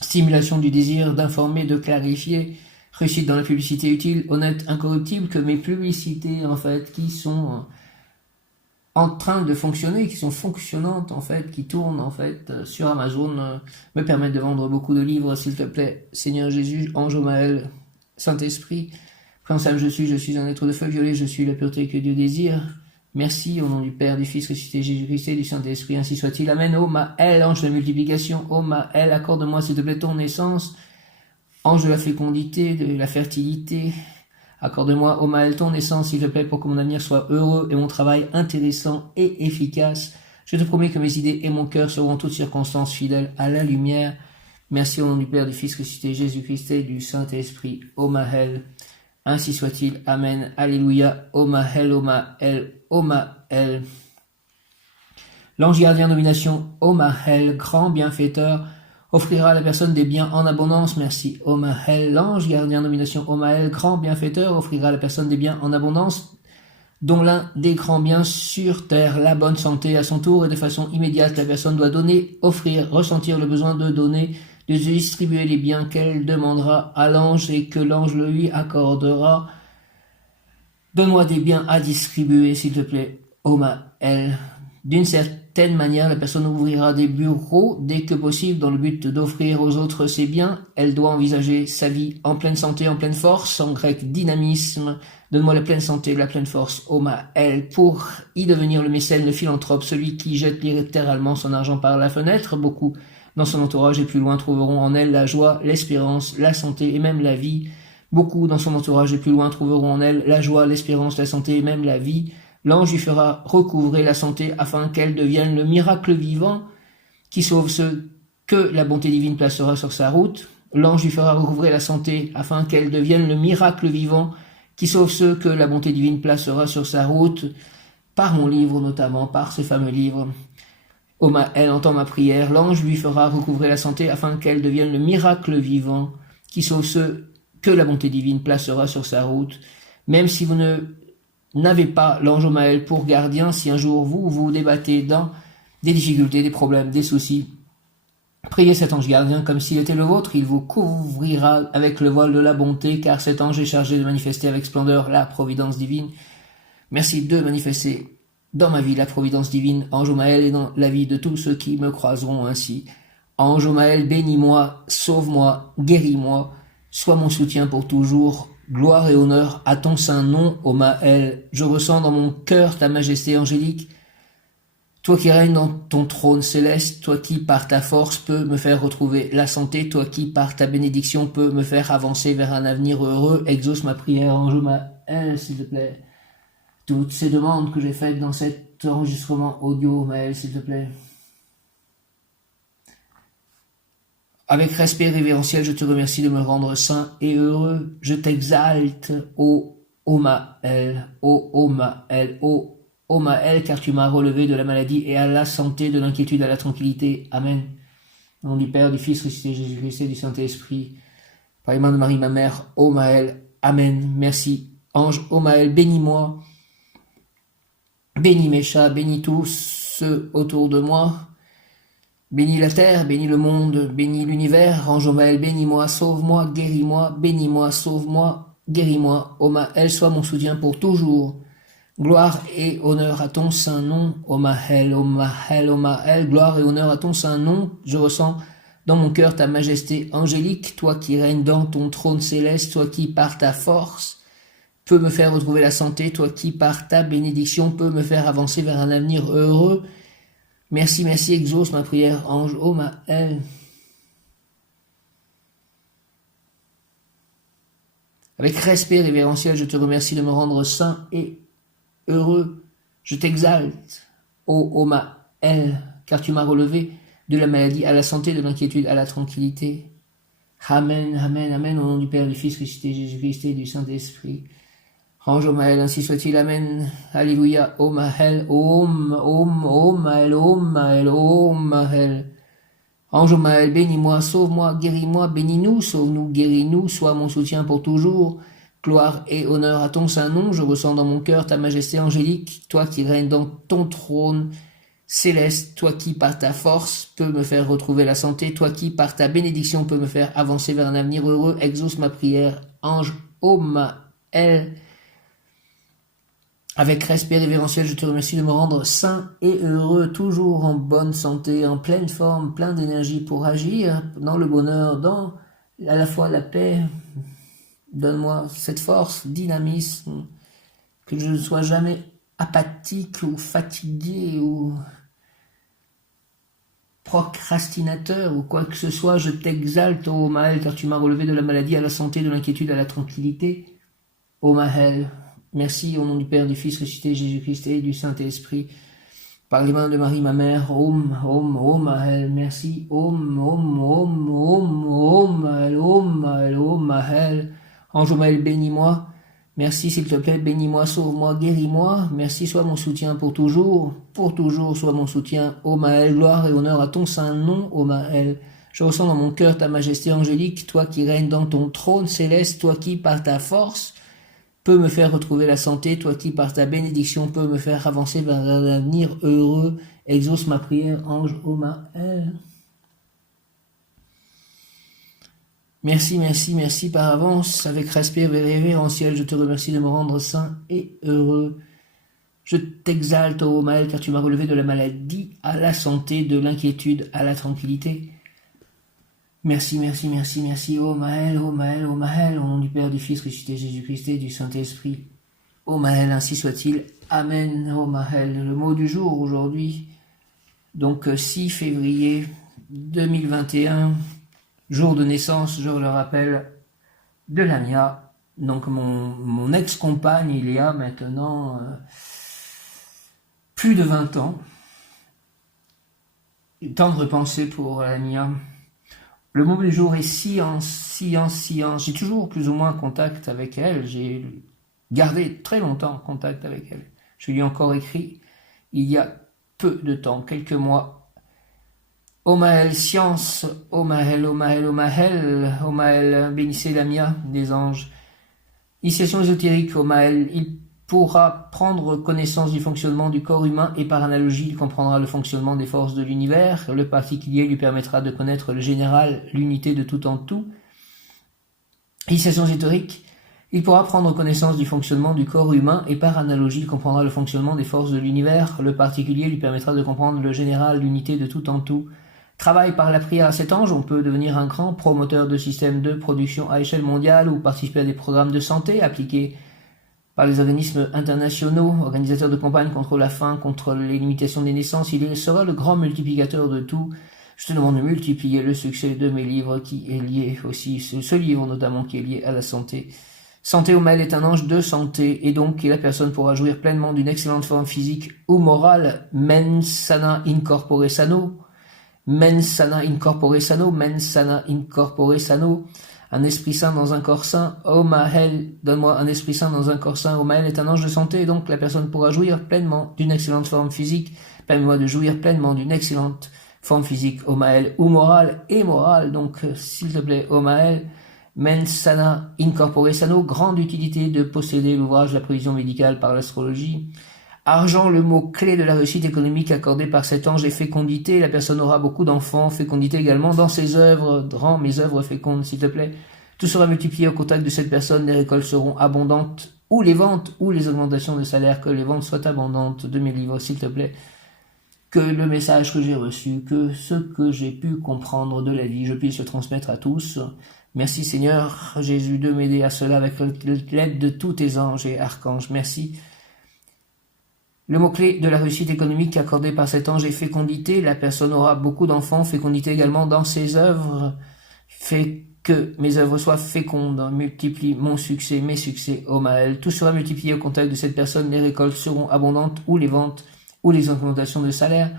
Stimulation du désir d'informer, de clarifier. Réussite dans la publicité utile, honnête, incorruptible. Que mes publicités, en fait, qui sont en train de fonctionner, qui sont fonctionnantes, en fait, qui tournent, en fait, sur Amazon, me permettent de vendre beaucoup de livres, s'il te plaît. Seigneur Jésus, ange Maël, Saint-Esprit. Présent Saint, je suis un être de feu violet, je suis la pureté que Dieu désire. Merci, au nom du Père, du Fils ressuscité, Jésus-Christ et du Saint-Esprit, ainsi soit-il. Amen. Ô Maël, ange de la multiplication, ô Maël, accorde-moi, s'il te plaît, ton naissance. Ange de la fécondité, de la fertilité, accorde-moi, ô Maël, ton naissance, s'il te plaît, pour que mon avenir soit heureux et mon travail intéressant et efficace. Je te promets que mes idées et mon cœur seront en toutes circonstances fidèles à la lumière. Merci au nom du Père, du Fils ressuscité, Jésus-Christ et du Saint-Esprit. Ô Maël, ainsi soit-il. Amen. Alléluia. Ô Maël, ô Maël, ô Maël. L'ange gardien domination, ô Maël, grand bienfaiteur, offrira à la personne des biens en abondance. Merci. Ô Maël, l'ange gardien domination, ô Maël, grand bienfaiteur, offrira à la personne des biens en abondance, dont l'un des grands biens sur terre, la bonne santé à son tour, et de façon immédiate, la personne doit donner, offrir, ressentir le besoin de donner, de distribuer les biens qu'elle demandera à l'ange et que l'ange le lui accordera. Donne-moi des biens à distribuer, s'il te plaît, ô Maël. D'une certaine manière, la personne ouvrira des bureaux dès que possible dans le but d'offrir aux autres ses biens. Elle doit envisager sa vie en pleine santé, en pleine force, en grec dynamisme. Donne-moi la pleine santé, la pleine force, ô Maël, pour y devenir le mécène, le philanthrope, celui qui jette littéralement son argent par la fenêtre. Beaucoup dans son entourage et plus loin trouveront en elle la joie, l'espérance, la santé et même la vie. Beaucoup dans son entourage et plus loin trouveront en elle la joie, l'espérance, la santé et même la vie. L'ange lui fera recouvrer la santé afin qu'elle devienne le miracle vivant qui sauve ceux que la bonté divine placera sur sa route. L'ange lui fera recouvrer la santé afin qu'elle devienne le miracle vivant qui sauve ceux que la bonté divine placera sur sa route. par mon livre notamment, par ce fameux livre. Elle entend ma prière, l'ange lui fera recouvrer la santé afin qu'elle devienne le miracle vivant qui sauve ceux que la bonté divine placera sur sa route. Même si vous n'avez pas l'ange Omaël pour gardien, si un jour vous débattez dans des difficultés, des problèmes, des soucis, priez cet ange gardien comme s'il était le vôtre, il vous couvrira avec le voile de la bonté, car cet ange est chargé de manifester avec splendeur la providence divine. Merci de manifester dans ma vie la providence divine, ange Omaël, et dans la vie de tous ceux qui me croiseront ainsi. Ange Omaël, bénis-moi, sauve-moi, guéris-moi, sois mon soutien pour toujours. Gloire et honneur à ton saint nom, Omaël. Je ressens dans mon cœur ta majesté angélique. Toi qui règnes dans ton trône céleste, toi qui par ta force peux me faire retrouver la santé, toi qui par ta bénédiction peux me faire avancer vers un avenir heureux, exauce ma prière, ange Omaël, s'il te plaît. Toutes ces demandes que j'ai faites dans cet enregistrement audio, Maël, s'il te plaît. Avec respect révérentiel, je te remercie de me rendre saint et heureux. Je t'exalte, ô Omaël, ô Omaël, ô Omaël, car tu m'as relevé de la maladie et à la santé, de l'inquiétude à la tranquillité. Amen. Au nom du Père, du Fils, ressuscité Jésus-Christ et du Saint-Esprit. Par les mains de Marie, ma mère, Omaël. Amen. Merci. Ange Omaël, bénis-moi. Bénis mes chats, bénis tous ceux autour de moi. Bénis la terre, bénis le monde, bénis l'univers. Ange Omaël, bénis-moi, sauve-moi, guéris-moi, bénis-moi, sauve-moi, guéris-moi. Omaël, sois mon soutien pour toujours. Gloire et honneur à ton saint nom. Omaël, Omaël, Omaël, gloire et honneur à ton saint nom. Je ressens dans mon cœur ta majesté angélique, toi qui règnes dans ton trône céleste, toi qui par ta force peut me faire retrouver la santé, toi qui, par ta bénédiction, peut me faire avancer vers un avenir heureux. Merci, merci, exauce ma prière, ange Omaël. Avec respect révérentiel, je te remercie de me rendre saint et heureux. Je t'exalte, ô Omaël, car tu m'as relevé de la maladie à la santé, de l'inquiétude à la tranquillité. Amen, amen, amen, au nom du Père, du Fils, ressuscité Jésus-Christ et du Saint-Esprit. Ange Omaël, ainsi soit-il, amen, alléluia, Omaël, Omaël, Omaël, Omaël. Ange Omaël, bénis-moi, sauve-moi, guéris-moi, bénis-nous, sauve-nous, guéris-nous, sois mon soutien pour toujours. Gloire et honneur à ton saint nom, je ressens dans mon cœur ta majesté angélique, toi qui règnes dans ton trône céleste, toi qui par ta force peux me faire retrouver la santé, toi qui par ta bénédiction peux me faire avancer vers un avenir heureux, exauce ma prière, ange Omaël. Avec respect révérentiel, je te remercie de me rendre saint et heureux, toujours en bonne santé, en pleine forme, plein d'énergie pour agir dans le bonheur, dans à la fois la paix. Donne-moi cette force, dynamisme, que je ne sois jamais apathique ou fatigué ou procrastinateur ou quoi que ce soit. Je t'exalte, ô Omaël, car tu m'as relevé de la maladie à la santé, de l'inquiétude à la tranquillité. Omaël. Merci au nom du Père, du Fils, ressuscité Jésus-Christ et du Saint-Esprit. Par les mains de Marie, ma mère, Omaël, merci, Omaël. Ange Omaël, bénis-moi. Merci, s'il te plaît, bénis-moi, sauve-moi, guéris-moi. Merci, sois mon soutien pour toujours sois mon soutien. Omaël, gloire et honneur à ton saint nom, Omaël. Je ressens dans mon cœur ta majesté angélique, toi qui règnes dans ton trône céleste, toi qui, par ta force, peut me faire retrouver la santé, toi qui par ta bénédiction peux me faire avancer vers un avenir heureux, exauce ma prière, ange Omaël. Merci, merci, merci par avance, avec respect révérentiel, je te remercie de me rendre saint et heureux. Je t'exalte, ô Omaël, car tu m'as relevé de la maladie à la santé, de l'inquiétude à la tranquillité. Merci, merci, merci, merci, Omaël, Omaël, Omaël, au nom du Père, du Fils, ressuscité Jésus-Christ et du Saint-Esprit. Omaël, ainsi soit-il. Amen, Omaël. Le mot du jour aujourd'hui, donc 6 février 2021, jour de naissance, je le rappelle, de Lamia, donc mon ex-compagne, il y a maintenant plus de 20 ans. Temps de repenser pour Lamia. Le mot du jour est science. J'ai toujours plus ou moins contact avec elle. J'ai gardé très longtemps contact avec elle. Je lui ai encore écrit il y a peu de temps, quelques mois. Omael Science, Omael, Omael, Omael, Omael, bénissez Lamia des anges. Initiation ésotérique, Omael, il pourra prendre connaissance du fonctionnement du corps humain et par analogie, il comprendra le fonctionnement des forces de l'univers. Le particulier lui permettra de connaître le général, l'unité de tout en tout. Initiation ésotérique, il pourra prendre connaissance du fonctionnement du corps humain et par analogie, il comprendra le fonctionnement des forces de l'univers. Le particulier lui permettra de comprendre le général, l'unité de tout en tout. Travail par la prière à cet ange, on peut devenir un grand promoteur de systèmes de production à échelle mondiale ou participer à des programmes de santé appliqués par les organismes internationaux, organisateurs de campagnes contre la faim, contre les limitations des naissances. Il sera le grand multiplicateur de tout. Je te demande de multiplier le succès de mes livres qui est lié aussi, ce livre notamment qui est lié à la santé. Santé Omael est un ange de santé et donc la personne pourra jouir pleinement d'une excellente forme physique ou morale. Mens sana in corpore sano. Mens sana in corpore sano. Mens sana in corpore sano. Un esprit saint dans un corps saint. Omael, donne-moi un esprit saint dans un corps saint. Omael est un ange de santé et donc la personne pourra jouir pleinement d'une excellente forme physique. Permets-moi de jouir pleinement d'une excellente forme physique. Omael ou morale et morale. Donc s'il te plaît, Omael. Mens sana in corpore sano, grande utilité de posséder l'ouvrage de la prévision médicale par l'astrologie. Argent, le mot clé de la réussite économique accordée par cet ange est fécondité. La personne aura beaucoup d'enfants. Fécondité également dans ses œuvres. Rends mes œuvres fécondes, s'il te plaît. Tout sera multiplié au contact de cette personne. Les récoltes seront abondantes. Ou les ventes, ou les augmentations de salaire. Que les ventes soient abondantes de mes livres, s'il te plaît. Que le message que j'ai reçu, que ce que j'ai pu comprendre de la vie, je puisse le transmettre à tous. Merci Seigneur Jésus de m'aider à cela avec l'aide de tous tes anges et archanges. Merci. Le mot-clé de la réussite économique accordée par cet ange est fécondité. La personne aura beaucoup d'enfants. Fécondité également dans ses œuvres. Fait que mes œuvres soient fécondes. Multiplie mon succès, mes succès, Omael. Tout sera multiplié au contact de cette personne. Les récoltes seront abondantes ou les ventes ou les augmentations de salaire.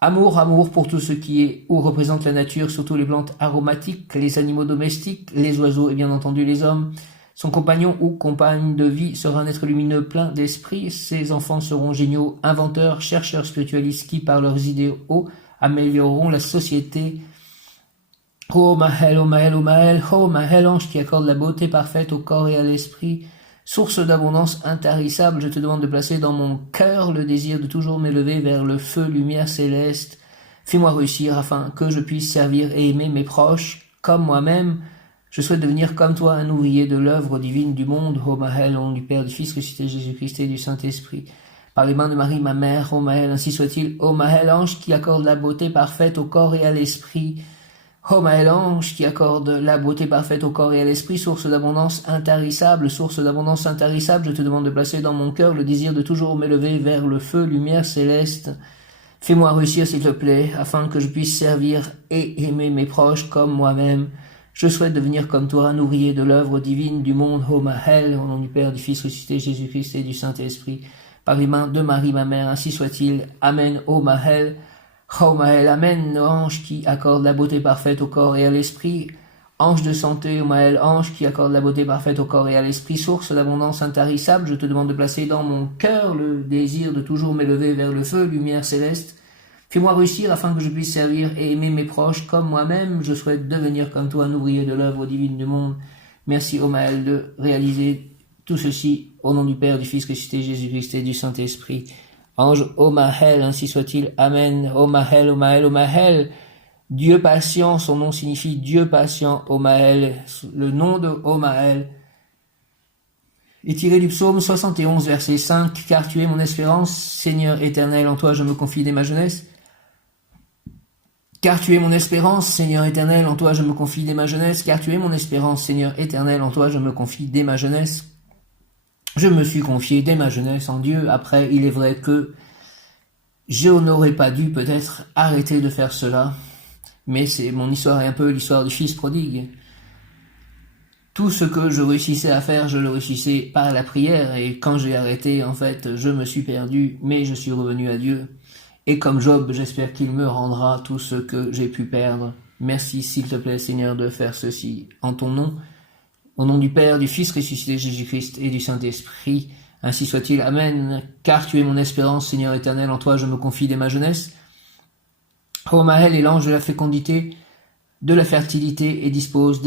Amour, amour pour tout ce qui est ou représente la nature, surtout les plantes aromatiques, les animaux domestiques, les oiseaux et bien entendu les hommes. Son compagnon ou compagne de vie sera un être lumineux plein d'esprit. Ses enfants seront géniaux, inventeurs, chercheurs spiritualistes qui, par leurs idéaux, amélioreront la société. Oh Mahel, oh Mahel, oh Mahel, oh Mahel, ange qui accorde la beauté parfaite au corps et à l'esprit. Source d'abondance intarissable, je te demande de placer dans mon cœur le désir de toujours m'élever vers le feu, lumière céleste. Fais-moi réussir afin que je puisse servir et aimer mes proches comme moi-même. Je souhaite devenir comme toi un ouvrier de l'œuvre divine du monde. Ô Mahel, au nom du Père, du Fils, ressuscité Jésus-Christ et du Saint-Esprit. Par les mains de Marie, ma mère, ô Mahel, ainsi soit-il. Ô Mahel, ange qui accorde la beauté parfaite au corps et à l'esprit. Ô Mahel, ange qui accorde la beauté parfaite au corps et à l'esprit, source d'abondance intarissable, je te demande de placer dans mon cœur le désir de toujours m'élever vers le feu, lumière céleste. Fais-moi réussir, s'il te plaît, afin que je puisse servir et aimer mes proches comme moi-même. Je souhaite devenir comme toi, un ouvrier de l'œuvre divine du monde, ô Mahel, au nom du Père, du Fils ressuscité, Jésus-Christ et du Saint-Esprit. Par les mains de Marie, ma mère, ainsi soit-il. Amen, ô Mahel. Oh Mahel, amen, ange qui accorde la beauté parfaite au corps et à l'esprit. Ange de santé, ô Mahel, ange qui accorde la beauté parfaite au corps et à l'esprit, source d'abondance intarissable, je te demande de placer dans mon cœur le désir de toujours m'élever vers le feu, lumière céleste. Fais-moi réussir afin que je puisse servir et aimer mes proches comme moi-même. Je souhaite devenir comme toi un ouvrier de l'œuvre divine du monde. Merci, ô Mahel, de réaliser tout ceci au nom du Père, du Fils ressuscité, Jésus-Christ et du Saint-Esprit. Ange, ô Mahel, ainsi soit-il. Amen. Ô Mahel, ô Mahel, ô Mahel. Dieu patient, son nom signifie Dieu patient, ô Mahel. Le nom de ô Mahel est tiré du psaume 71, verset 5. Car tu es mon espérance, Seigneur éternel, en toi je me confie dès ma jeunesse. Car tu es mon espérance, Seigneur éternel, en toi je me confie dès ma jeunesse. Car tu es mon espérance, Seigneur éternel, en toi je me confie dès ma jeunesse. Je me suis confié dès ma jeunesse en Dieu. Après, il est vrai que je n'aurais pas dû peut-être arrêter de faire cela. Mais c'est mon histoire est un peu l'histoire du fils prodigue. Tout ce que je réussissais à faire, je le réussissais par la prière. Et quand j'ai arrêté, en fait, je me suis perdu, mais je suis revenu à Dieu. Et comme Job, j'espère qu'il me rendra tout ce que j'ai pu perdre. Merci, s'il te plaît, Seigneur, de faire ceci en ton nom. Au nom du Père, du Fils ressuscité Jésus-Christ et du Saint-Esprit. Ainsi soit-il, Amen, car tu es mon espérance, Seigneur éternel, en toi je me confie dès ma jeunesse. Homael est l'ange de la fécondité, de la fertilité et dispense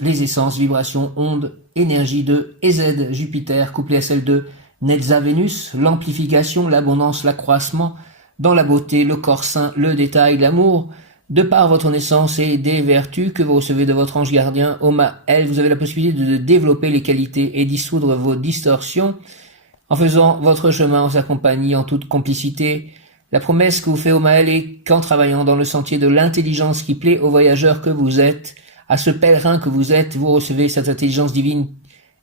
les essences, vibrations, ondes, énergie de Ez, Jupiter, couplée à celle de Netza, Vénus, l'amplification, l'abondance, l'accroissement, dans la beauté, le corps saint, le détail, l'amour, de par votre naissance et des vertus que vous recevez de votre ange gardien, Homael, vous avez la possibilité de développer les qualités et dissoudre vos distorsions en faisant votre chemin en sa compagnie, en toute complicité. La promesse que vous fait Homael est qu'en travaillant dans le sentier de l'intelligence qui plaît aux voyageurs que vous êtes, à ce pèlerin que vous êtes, vous recevez cette intelligence divine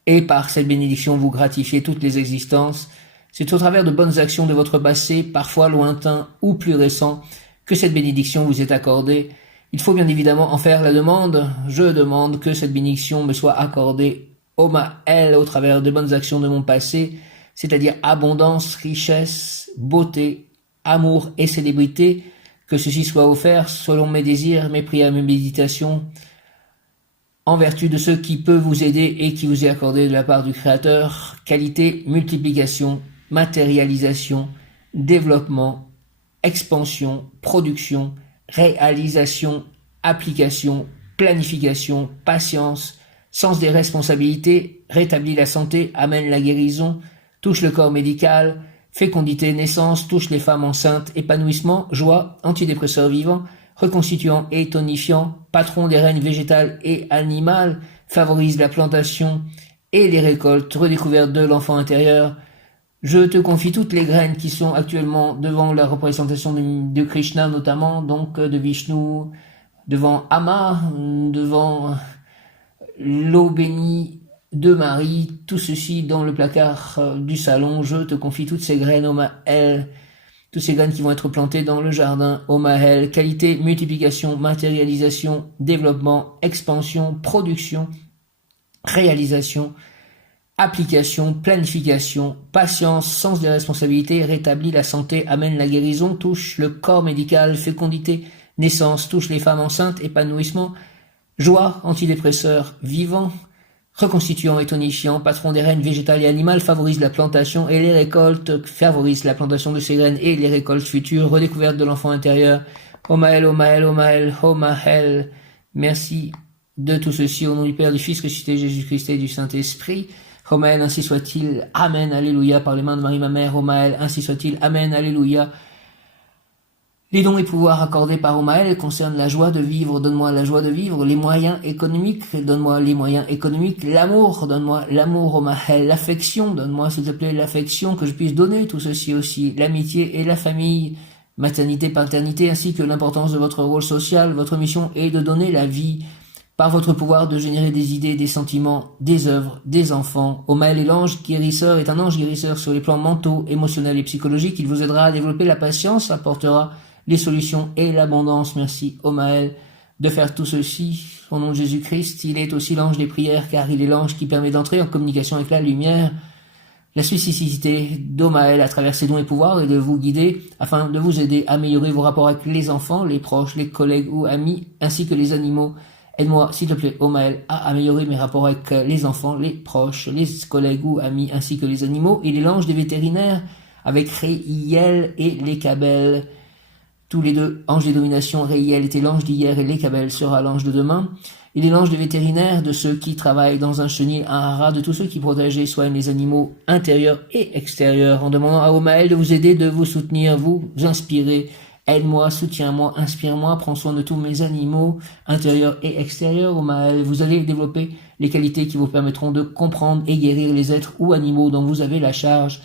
et par cette bénédiction vous gratifiez toutes les existences. C'est au travers de bonnes actions de votre passé, parfois lointain ou plus récent, que cette bénédiction vous est accordée. Il faut bien évidemment en faire la demande. Je demande que cette bénédiction me soit accordée, Homael, au travers de bonnes actions de mon passé, c'est-à-dire abondance, richesse, beauté, amour et célébrité, que ceci soit offert selon mes désirs, mes prières, mes méditations, en vertu de ce qui peut vous aider et qui vous est accordé de la part du Créateur, qualité, multiplication, matérialisation, développement, expansion, production, réalisation, application, planification, patience, sens des responsabilités, rétablit la santé, amène la guérison, touche le corps médical, fécondité, naissance, touche les femmes enceintes, épanouissement, joie, antidépresseur vivant, reconstituant et tonifiant, patron des règnes végétales et animales, favorise la plantation et les récoltes, redécouverte de l'enfant intérieur. Je te confie toutes les graines qui sont actuellement devant la représentation de Krishna, notamment, donc de Vishnu, devant Ama, devant l'eau bénie de Marie, tout ceci dans le placard du salon. Je te confie toutes ces graines, Homael, toutes ces graines qui vont être plantées dans le jardin, Homael, qualité, multiplication, matérialisation, développement, expansion, production, réalisation, application, planification, patience, sens des responsabilités, rétablit la santé, amène la guérison, touche le corps médical, fécondité, naissance, touche les femmes enceintes, épanouissement, joie, antidépresseur, vivant, reconstituant et tonifiant, patron des règnes végétales et animales, favorise la plantation et les récoltes, favorise la plantation de ces graines et les récoltes futures, redécouverte de l'enfant intérieur. Homael, Homael, Homael, Homael. Merci de tout ceci au nom du Père, du Fils ressuscité, Jésus-Christ et du Saint-Esprit. Homael, ainsi soit-il. Amen, alléluia, par les mains de Marie, ma mère. Homael, ainsi soit-il. Amen, alléluia. Les dons et pouvoirs accordés par Homael concernent la joie de vivre, donne-moi la joie de vivre, les moyens économiques, donne-moi les moyens économiques, l'amour, donne-moi l'amour, Homael, l'affection, donne-moi s'il te plaît l'affection, que je puisse donner tout ceci aussi, l'amitié et la famille, maternité, paternité, ainsi que l'importance de votre rôle social. Votre mission est de donner la vie, par votre pouvoir de générer des idées, des sentiments, des œuvres, des enfants. Homael est l'ange guérisseur, est un ange guérisseur sur les plans mentaux, émotionnels et psychologiques. Il vous aidera à développer la patience, apportera les solutions et l'abondance. Merci, Homael, de faire tout ceci. Au nom de Jésus-Christ, il est aussi l'ange des prières, car il est l'ange qui permet d'entrer en communication avec la lumière. La spécificité d'Homael à travers ses dons et pouvoirs est de vous guider afin de vous aider à améliorer vos rapports avec les enfants, les proches, les collègues ou amis, ainsi que les animaux. Aide-moi, s'il te plaît, Homael, à améliorer mes rapports avec les enfants, les proches, les collègues ou amis, ainsi que les animaux. Il est l'ange des vétérinaires, avec Réiel et Lécabel. Tous les deux, anges des dominations, Réiel était l'ange d'hier et Lécabel sera l'ange de demain. Il est l'ange des vétérinaires, de ceux qui travaillent dans un chenil, un haras, de tous ceux qui protègent et soignent les animaux intérieurs et extérieurs, en demandant à Homael de vous aider, de vous soutenir, vous inspirer. Aide-moi, soutiens-moi, inspire-moi, prends soin de tous mes animaux, intérieurs et extérieurs, Homael. Vous allez développer les qualités qui vous permettront de comprendre et guérir les êtres ou animaux dont vous avez la charge.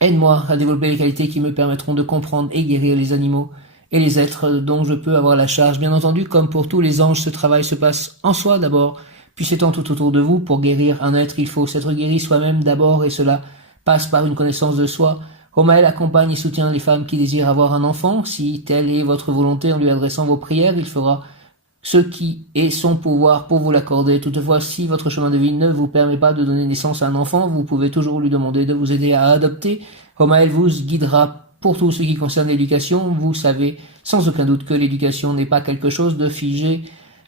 Aide-moi à développer les qualités qui me permettront de comprendre et guérir les animaux et les êtres dont je peux avoir la charge. Bien entendu, comme pour tous les anges, ce travail se passe en soi d'abord, puis s'étend tout autour de vous. Pour guérir un être, il faut s'être guéri soi-même d'abord, et cela passe par une connaissance de soi. Homael accompagne et soutient les femmes qui désirent avoir un enfant. Si telle est votre volonté en lui adressant vos prières, il fera ce qui est son pouvoir pour vous l'accorder. Toutefois, si votre chemin de vie ne vous permet pas de donner naissance à un enfant, vous pouvez toujours lui demander de vous aider à adopter. Homael vous guidera pour tout ce qui concerne l'éducation. Vous savez sans aucun doute que l'éducation n'est pas quelque chose de figé.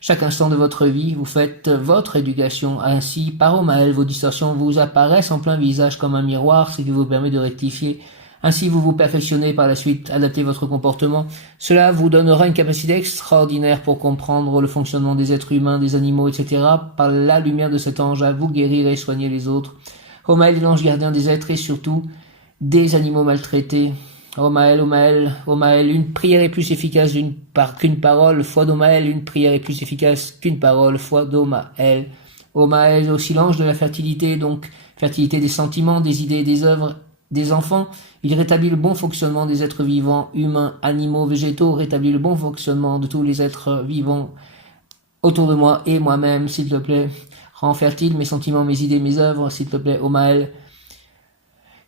Chaque instant de votre vie, vous faites votre éducation. Ainsi, par Omael, vos distorsions vous apparaissent en plein visage comme un miroir, ce qui vous permet de rectifier. Ainsi, vous vous perfectionnez par la suite, adaptez votre comportement. Cela vous donnera une capacité extraordinaire pour comprendre le fonctionnement des êtres humains, des animaux, etc. Par la lumière de cet ange, à vous guérir et soigner les autres. Omael est l'ange gardien des êtres et surtout des animaux maltraités. Omael, Omael, Omael, une prière est plus efficace qu'une parole. Foi d'Omael, une prière est plus efficace qu'une parole. Foi d'Omael. Omael est aussi l'ange de la fertilité, donc fertilité des sentiments, des idées, des œuvres, des enfants. Il rétablit le bon fonctionnement des êtres vivants, humains, animaux, végétaux, rétablit le bon fonctionnement de tous les êtres vivants autour de moi et moi-même, s'il te plaît. Rends fertile mes sentiments, mes idées, mes œuvres, s'il te plaît, Omael.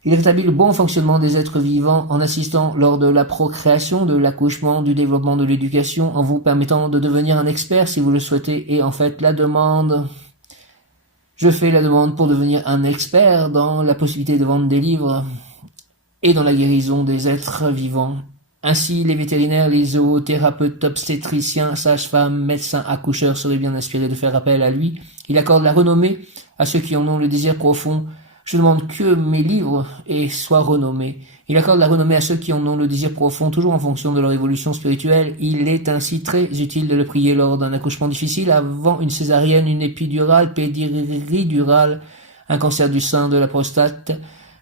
Il rétablit le bon fonctionnement des êtres vivants en assistant lors de la procréation, de l'accouchement, du développement de l'éducation, en vous permettant de devenir un expert si vous le souhaitez. Et en fait, je fais la demande pour devenir un expert dans la possibilité de vendre des livres et dans la guérison des êtres vivants. Ainsi, les vétérinaires, les zoothérapeutes, obstétriciens, sages-femmes, médecins, accoucheurs seraient bien inspirés de faire appel à lui. Il accorde la renommée à ceux qui en ont le désir profond. Je demande que mes livres soient renommés. Il accorde la renommée à ceux qui en ont le désir profond, toujours en fonction de leur évolution spirituelle. Il est ainsi très utile de le prier lors d'un accouchement difficile, avant une césarienne, une épidurale, péridurale, un cancer du sein, de la prostate.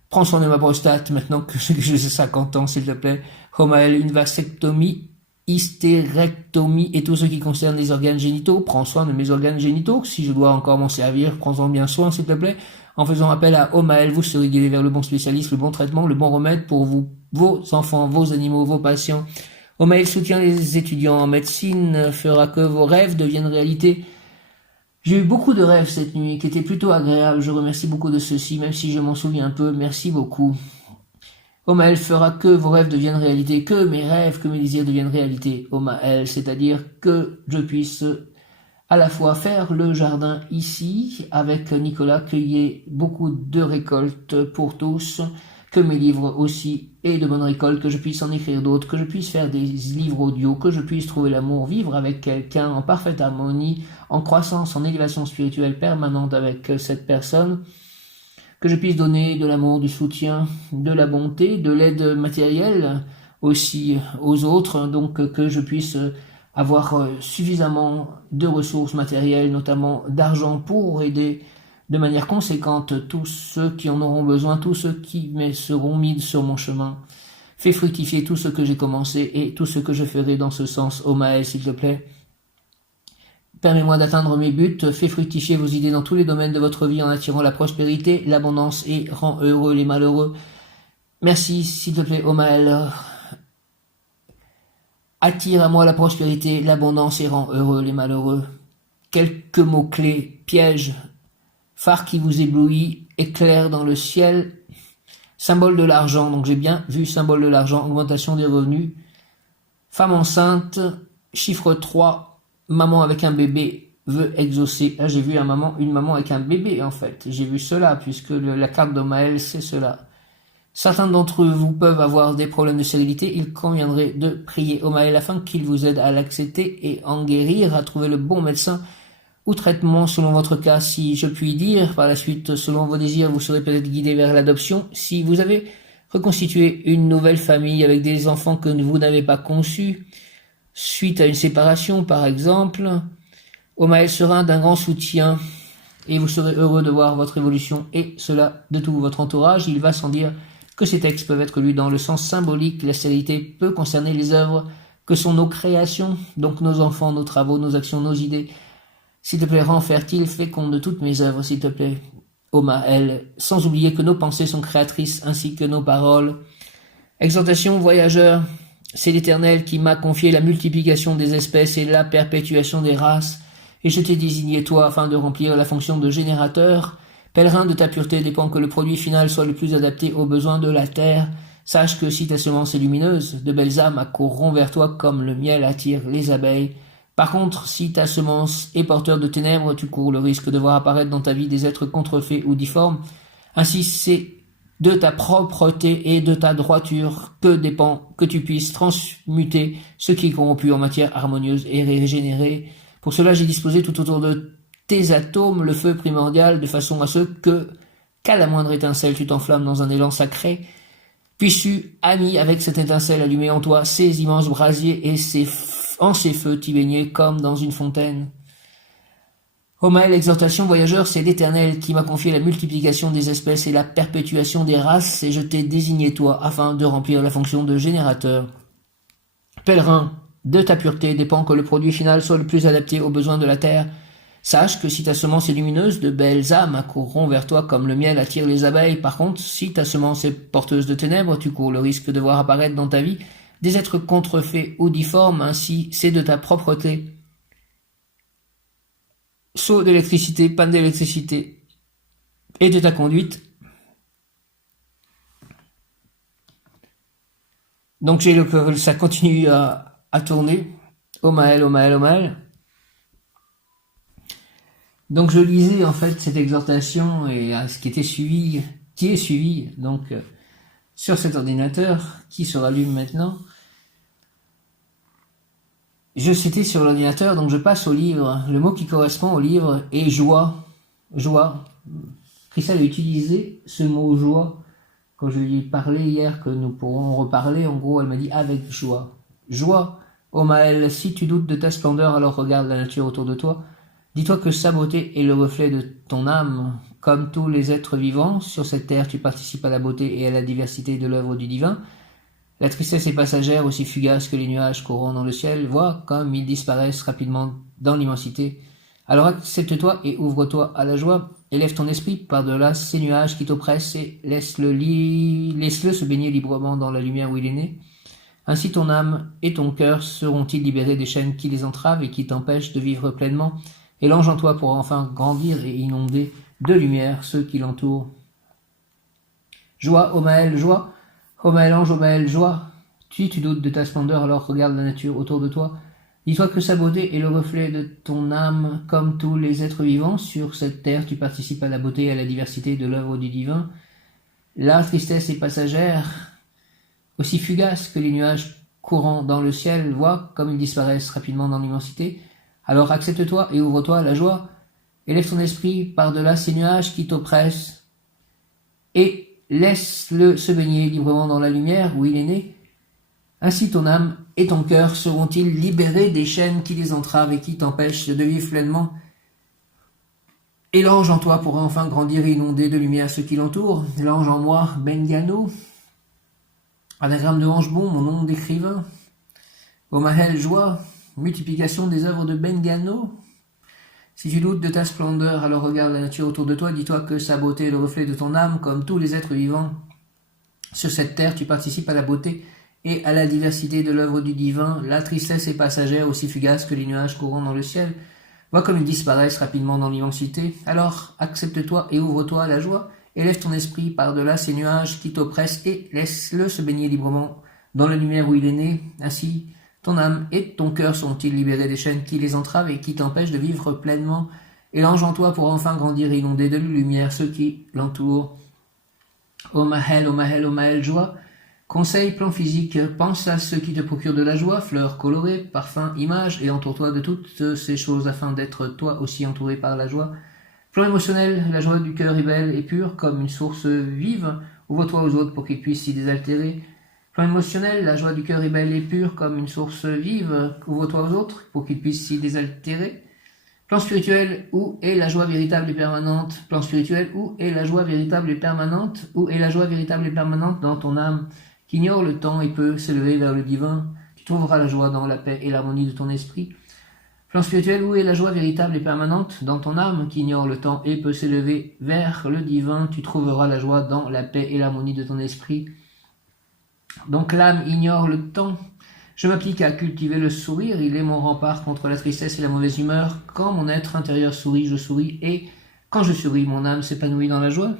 Prends soin de ma prostate maintenant que j'ai 50 ans, s'il te plaît. Omael, une vasectomie, hystérectomie et tout ce qui concerne les organes génitaux. Prends soin de mes organes génitaux. Si je dois encore m'en servir, prends-en bien soin, s'il te plaît. En faisant appel à Omael, vous serez guidé vers le bon spécialiste, le bon traitement, le bon remède pour vous, vos enfants, vos animaux, vos patients. Omael soutient les étudiants en médecine, fera que vos rêves deviennent réalité. J'ai eu beaucoup de rêves cette nuit qui étaient plutôt agréables. Je remercie beaucoup de ceux-ci, même si je m'en souviens un peu. Merci beaucoup. Omael fera que vos rêves deviennent réalité, que mes rêves, que mes désirs deviennent réalité. Omael, c'est-à-dire que je puisse à la fois faire le jardin ici avec Nicolas, qu'il y ait beaucoup de récoltes pour tous, que mes livres aussi aient de bonnes récoltes, que je puisse en écrire d'autres, que je puisse faire des livres audio, que je puisse trouver l'amour, vivre avec quelqu'un en parfaite harmonie, en croissance, en élévation spirituelle permanente avec cette personne, que je puisse donner de l'amour, du soutien, de la bonté, de l'aide matérielle aussi aux autres, donc que je puisse avoir suffisamment de ressources matérielles, notamment d'argent, pour aider de manière conséquente tous ceux qui en auront besoin, tous ceux qui seront mis sur mon chemin. Fais fructifier tout ce que j'ai commencé et tout ce que je ferai dans ce sens, Omael, s'il te plaît. Permets-moi d'atteindre mes buts, fais fructifier vos idées dans tous les domaines de votre vie en attirant la prospérité, l'abondance et rends heureux les malheureux. Merci, s'il te plaît, Omael. Attire à moi la prospérité, l'abondance et rend heureux les malheureux. Quelques mots-clés, piège, phare qui vous éblouit, éclair dans le ciel, symbole de l'argent, donc j'ai bien vu symbole de l'argent, augmentation des revenus, femme enceinte, chiffre 3, maman avec un bébé veut exaucer. Là j'ai vu une maman avec un bébé en fait, j'ai vu cela puisque la carte d'Omael c'est cela. Certains d'entre vous peuvent avoir des problèmes de stérilité, il conviendrait de prier Omael afin qu'il vous aide à l'accepter et en guérir, à trouver le bon médecin ou traitement selon votre cas. Si je puis dire, par la suite, selon vos désirs, vous serez peut-être guidé vers l'adoption. Si vous avez reconstitué une nouvelle famille avec des enfants que vous n'avez pas conçus, suite à une séparation par exemple, Omael sera d'un grand soutien et vous serez heureux de voir votre évolution et cela de tout votre entourage. Il va sans dire que ces textes peuvent être lus dans le sens symbolique. La stérilité peut concerner les œuvres que sont nos créations, donc nos enfants, nos travaux, nos actions, nos idées. S'il te plaît, rends fertile, féconde de toutes mes œuvres, s'il te plaît, Omael, sans oublier que nos pensées sont créatrices ainsi que nos paroles. Exhortation, voyageur, c'est l'Éternel qui m'a confié la multiplication des espèces et la perpétuation des races, et je t'ai désigné toi afin de remplir la fonction de générateur. Pèlerin de ta pureté dépend que le produit final soit le plus adapté aux besoins de la terre. Sache que si ta semence est lumineuse, de belles âmes accourront vers toi comme le miel attire les abeilles. Par contre, si ta semence est porteur de ténèbres, tu cours le risque de voir apparaître dans ta vie des êtres contrefaits ou difformes. Ainsi, c'est de ta propreté et de ta droiture que dépend que tu puisses transmuter ce qui est corrompu en matière harmonieuse et régénérée. Pour cela, j'ai disposé tout autour de tes atomes le feu primordial, de façon à ce que, qu'à la moindre étincelle, tu t'enflammes dans un élan sacré. Puisses-tu, ami, avec cette étincelle allumée en toi, ces immenses brasiers et en ces feux t'y baigner comme dans une fontaine. Ô Maël, l'exhortation voyageur, c'est l'Éternel qui m'a confié la multiplication des espèces et la perpétuation des races, et je t'ai désigné toi afin de remplir la fonction de générateur. Pèlerin, de ta pureté dépend que le produit final soit le plus adapté aux besoins de la terre. Sache que si ta semence est lumineuse, de belles âmes accourront vers toi comme le miel attire les abeilles. Par contre, si ta semence est porteuse de ténèbres, tu cours le risque de voir apparaître dans ta vie des êtres contrefaits ou difformes. Ainsi, c'est de ta propreté. Saut d'électricité, panne d'électricité et de ta conduite. Donc ça continue à tourner. Ô Maël, ô Maël, ô Maël. Donc je lisais en fait cette exhortation et ce qui est suivi donc sur cet ordinateur qui se rallume maintenant. C'était sur l'ordinateur, donc je passe au livre. Le mot qui correspond au livre est joie. Joie. Christelle a utilisé ce mot joie quand je lui ai parlé hier, que nous pourrons reparler. En gros, elle m'a dit avec joie. Joie. Ô Maël, si tu doutes de ta splendeur, alors regarde la nature autour de toi. Dis-toi que sa beauté est le reflet de ton âme. Comme tous les êtres vivants, sur cette terre, tu participes à la beauté et à la diversité de l'œuvre du divin. La tristesse est passagère, aussi fugace que les nuages courant dans le ciel. Vois comme ils disparaissent rapidement dans l'immensité. Alors accepte-toi et ouvre-toi à la joie. Élève ton esprit par-delà ces nuages qui t'oppressent et laisse-le se baigner librement dans la lumière où il est né. Ainsi ton âme et ton cœur seront-ils libérés des chaînes qui les entravent et qui t'empêchent de vivre pleinement. Et l'ange en toi pourra enfin grandir et inonder de lumière ceux qui l'entourent. Joie, ô Maël, joie. Ô Maël ange, ô Maël, joie. Tu doutes de ta splendeur, alors regarde la nature autour de toi. Dis-toi que sa beauté est le reflet de ton âme, comme tous les êtres vivants. Sur cette terre, tu participes à la beauté et à la diversité de l'œuvre du divin. La tristesse est passagère, aussi fugace que les nuages courant dans le ciel. Vois comme ils disparaissent rapidement dans l'immensité. Alors accepte-toi et ouvre-toi à la joie. Élève ton esprit par-delà ces nuages qui t'oppressent et laisse-le se baigner librement dans la lumière où il est né. Ainsi ton âme et ton cœur seront-ils libérés des chaînes qui les entravent et qui t'empêchent de vivre pleinement. Et l'ange en toi pourra enfin grandir et inonder de lumière ceux qui l'entourent. L'ange en moi, Bengano, anagramme de ange bon, mon nom d'écrivain. Ô Maël, joie, multiplication des œuvres de Bengano. Si tu doutes de ta splendeur, alors regarde la nature autour de toi, dis-toi que sa beauté est le reflet de ton âme, comme tous les êtres vivants. Sur cette terre, tu participes à la beauté et à la diversité de l'œuvre du divin. La tristesse est passagère, aussi fugace que les nuages courant dans le ciel. Vois comme ils disparaissent rapidement dans l'immensité. Alors accepte-toi et ouvre-toi à la joie. Élève ton esprit par-delà ces nuages qui t'oppressent et laisse-le se baigner librement dans la lumière où il est né. Ainsi, ton âme et ton cœur sont-ils libérés des chaînes qui les entravent et qui t'empêchent de vivre pleinement. Et l'ange en toi pourra enfin grandir et inonder de lumière ceux qui l'entourent. Ô Maël, ô Maël, ô Maël, joie. Conseil, plan physique, pense à ce qui te procure de la joie, fleurs colorées, parfums, images, et entoure-toi de toutes ces choses afin d'être toi aussi entouré par la joie. Plan émotionnel, la joie du cœur est belle et pure comme une source vive, ouvre-toi aux autres pour qu'ils puissent s'y désaltérer. Plan émotionnel, la joie du cœur est belle et pure comme une source vive, ouvre-toi aux autres pour qu'ils puissent s'y désaltérer. Plan spirituel, où est la joie véritable et permanente? Plan spirituel, où est la joie véritable et permanente? Où est la joie véritable et permanente dans ton âme qui ignore le temps et peut s'élever vers le divin? Tu trouveras la joie dans la paix et l'harmonie de ton esprit. Plan spirituel, où est la joie véritable et permanente dans ton âme qui ignore le temps et peut s'élever vers le divin? Tu trouveras la joie dans la paix et l'harmonie de ton esprit. Donc l'âme ignore le temps. Je m'applique à cultiver le sourire, il est mon rempart contre la tristesse et la mauvaise humeur. Quand mon être intérieur sourit, je souris, et quand je souris, mon âme s'épanouit dans la joie.